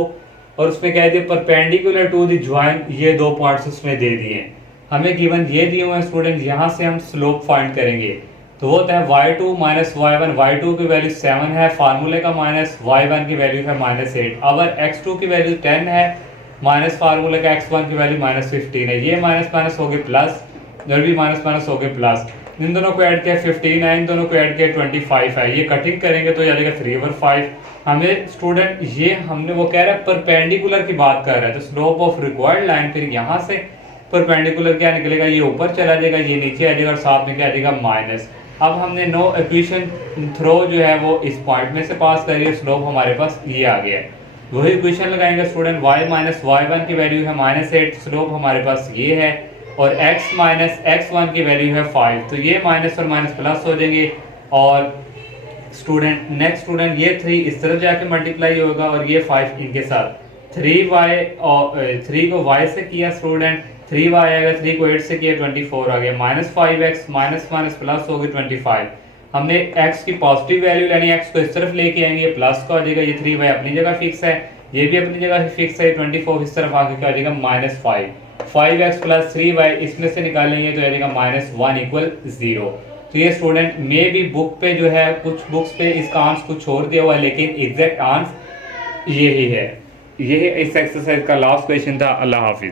और उसमें कह दिया परपेंडिकुलर टू द ज्वाइन, ये 2 पॉइंट्स उसमें दे दिए हैं। हमें गिवन ये दिए हुए हैं स्टूडेंट, यहाँ से हम स्लोप फाइंड करेंगे। तो वो होता है y2 माइनस y1, y2 की वैल्यू 7 है, फार्मूले का माइनस y1 की वैल्यू है -8। अगर x2 की वैल्यू 10 है, माइनस फार्मूले का x1 की वैल्यू -15 है, ये माइनस माइनस हो गए प्लस, इधर भी माइनस माइनस हो गए प्लस, इन दोनों को ऐड किया 15 है, इन दोनों को ऐड किया 25 है, ये कटिंग करेंगे तो जाएगा 3/5। हमें स्टूडेंट ये हमने वो कह रहा है परपेंडिकुलर की बात कर रहा है, तो स्लोप ऑफ रिक्वायर्ड लाइन, फिर यहाँ से परपेंडिकुलर क्या निकलेगा, ये ऊपर चला जाएगा, ये नीचे आ जाएगा और साथ में क्या आ जाएगा माइनस। अब हमने नो इक्वेशन थ्रो जो है वो इस पॉइंट में से पास करिए, स्लोप हमारे पास ये आ गया है। वही इक्वेशन लगाएंगे स्टूडेंट, y माइनस y1 की वैल्यू है -8, स्लोप हमारे पास ये है, और x माइनस x1 की वैल्यू है 5। तो ये माइनस और माइनस प्लस हो जाएंगे, और स्टूडेंट नेक्स्ट स्टूडेंट ये 3 इस तरफ जाके मल्टीप्लाई होगा और ये 5 इनके साथ, 3y और 3 को y से किया स्टूडेंट, 3y आएगा, 3 को 8 से किया 24 आ गया, -5x माइनस माइनस प्लस हो गई 25। हमने x की पॉजिटिव वैल्यू लेनी है, x को इस तरफ लेके आएंगे, प्लस का हो जाएगा, ये 3y अपनी जगह फिक्स है, ये भी अपनी जगह फिक्स है, 24 इस तरफ आगे क्या हो जाएगा -5, 5x प्लस 3y इसमें से निकालेंगे तो आएगा -1 = 0। तो ये स्टूडेंट में भी बुक पे जो है कुछ बुक्स पे इसका आंसर कुछ और दिया हुआ है, लेकिन एग्जैक्ट आंसर यही है। यही इस एक्सरसाइज का लास्ट क्वेश्चन था। अल्लाह हाफिज।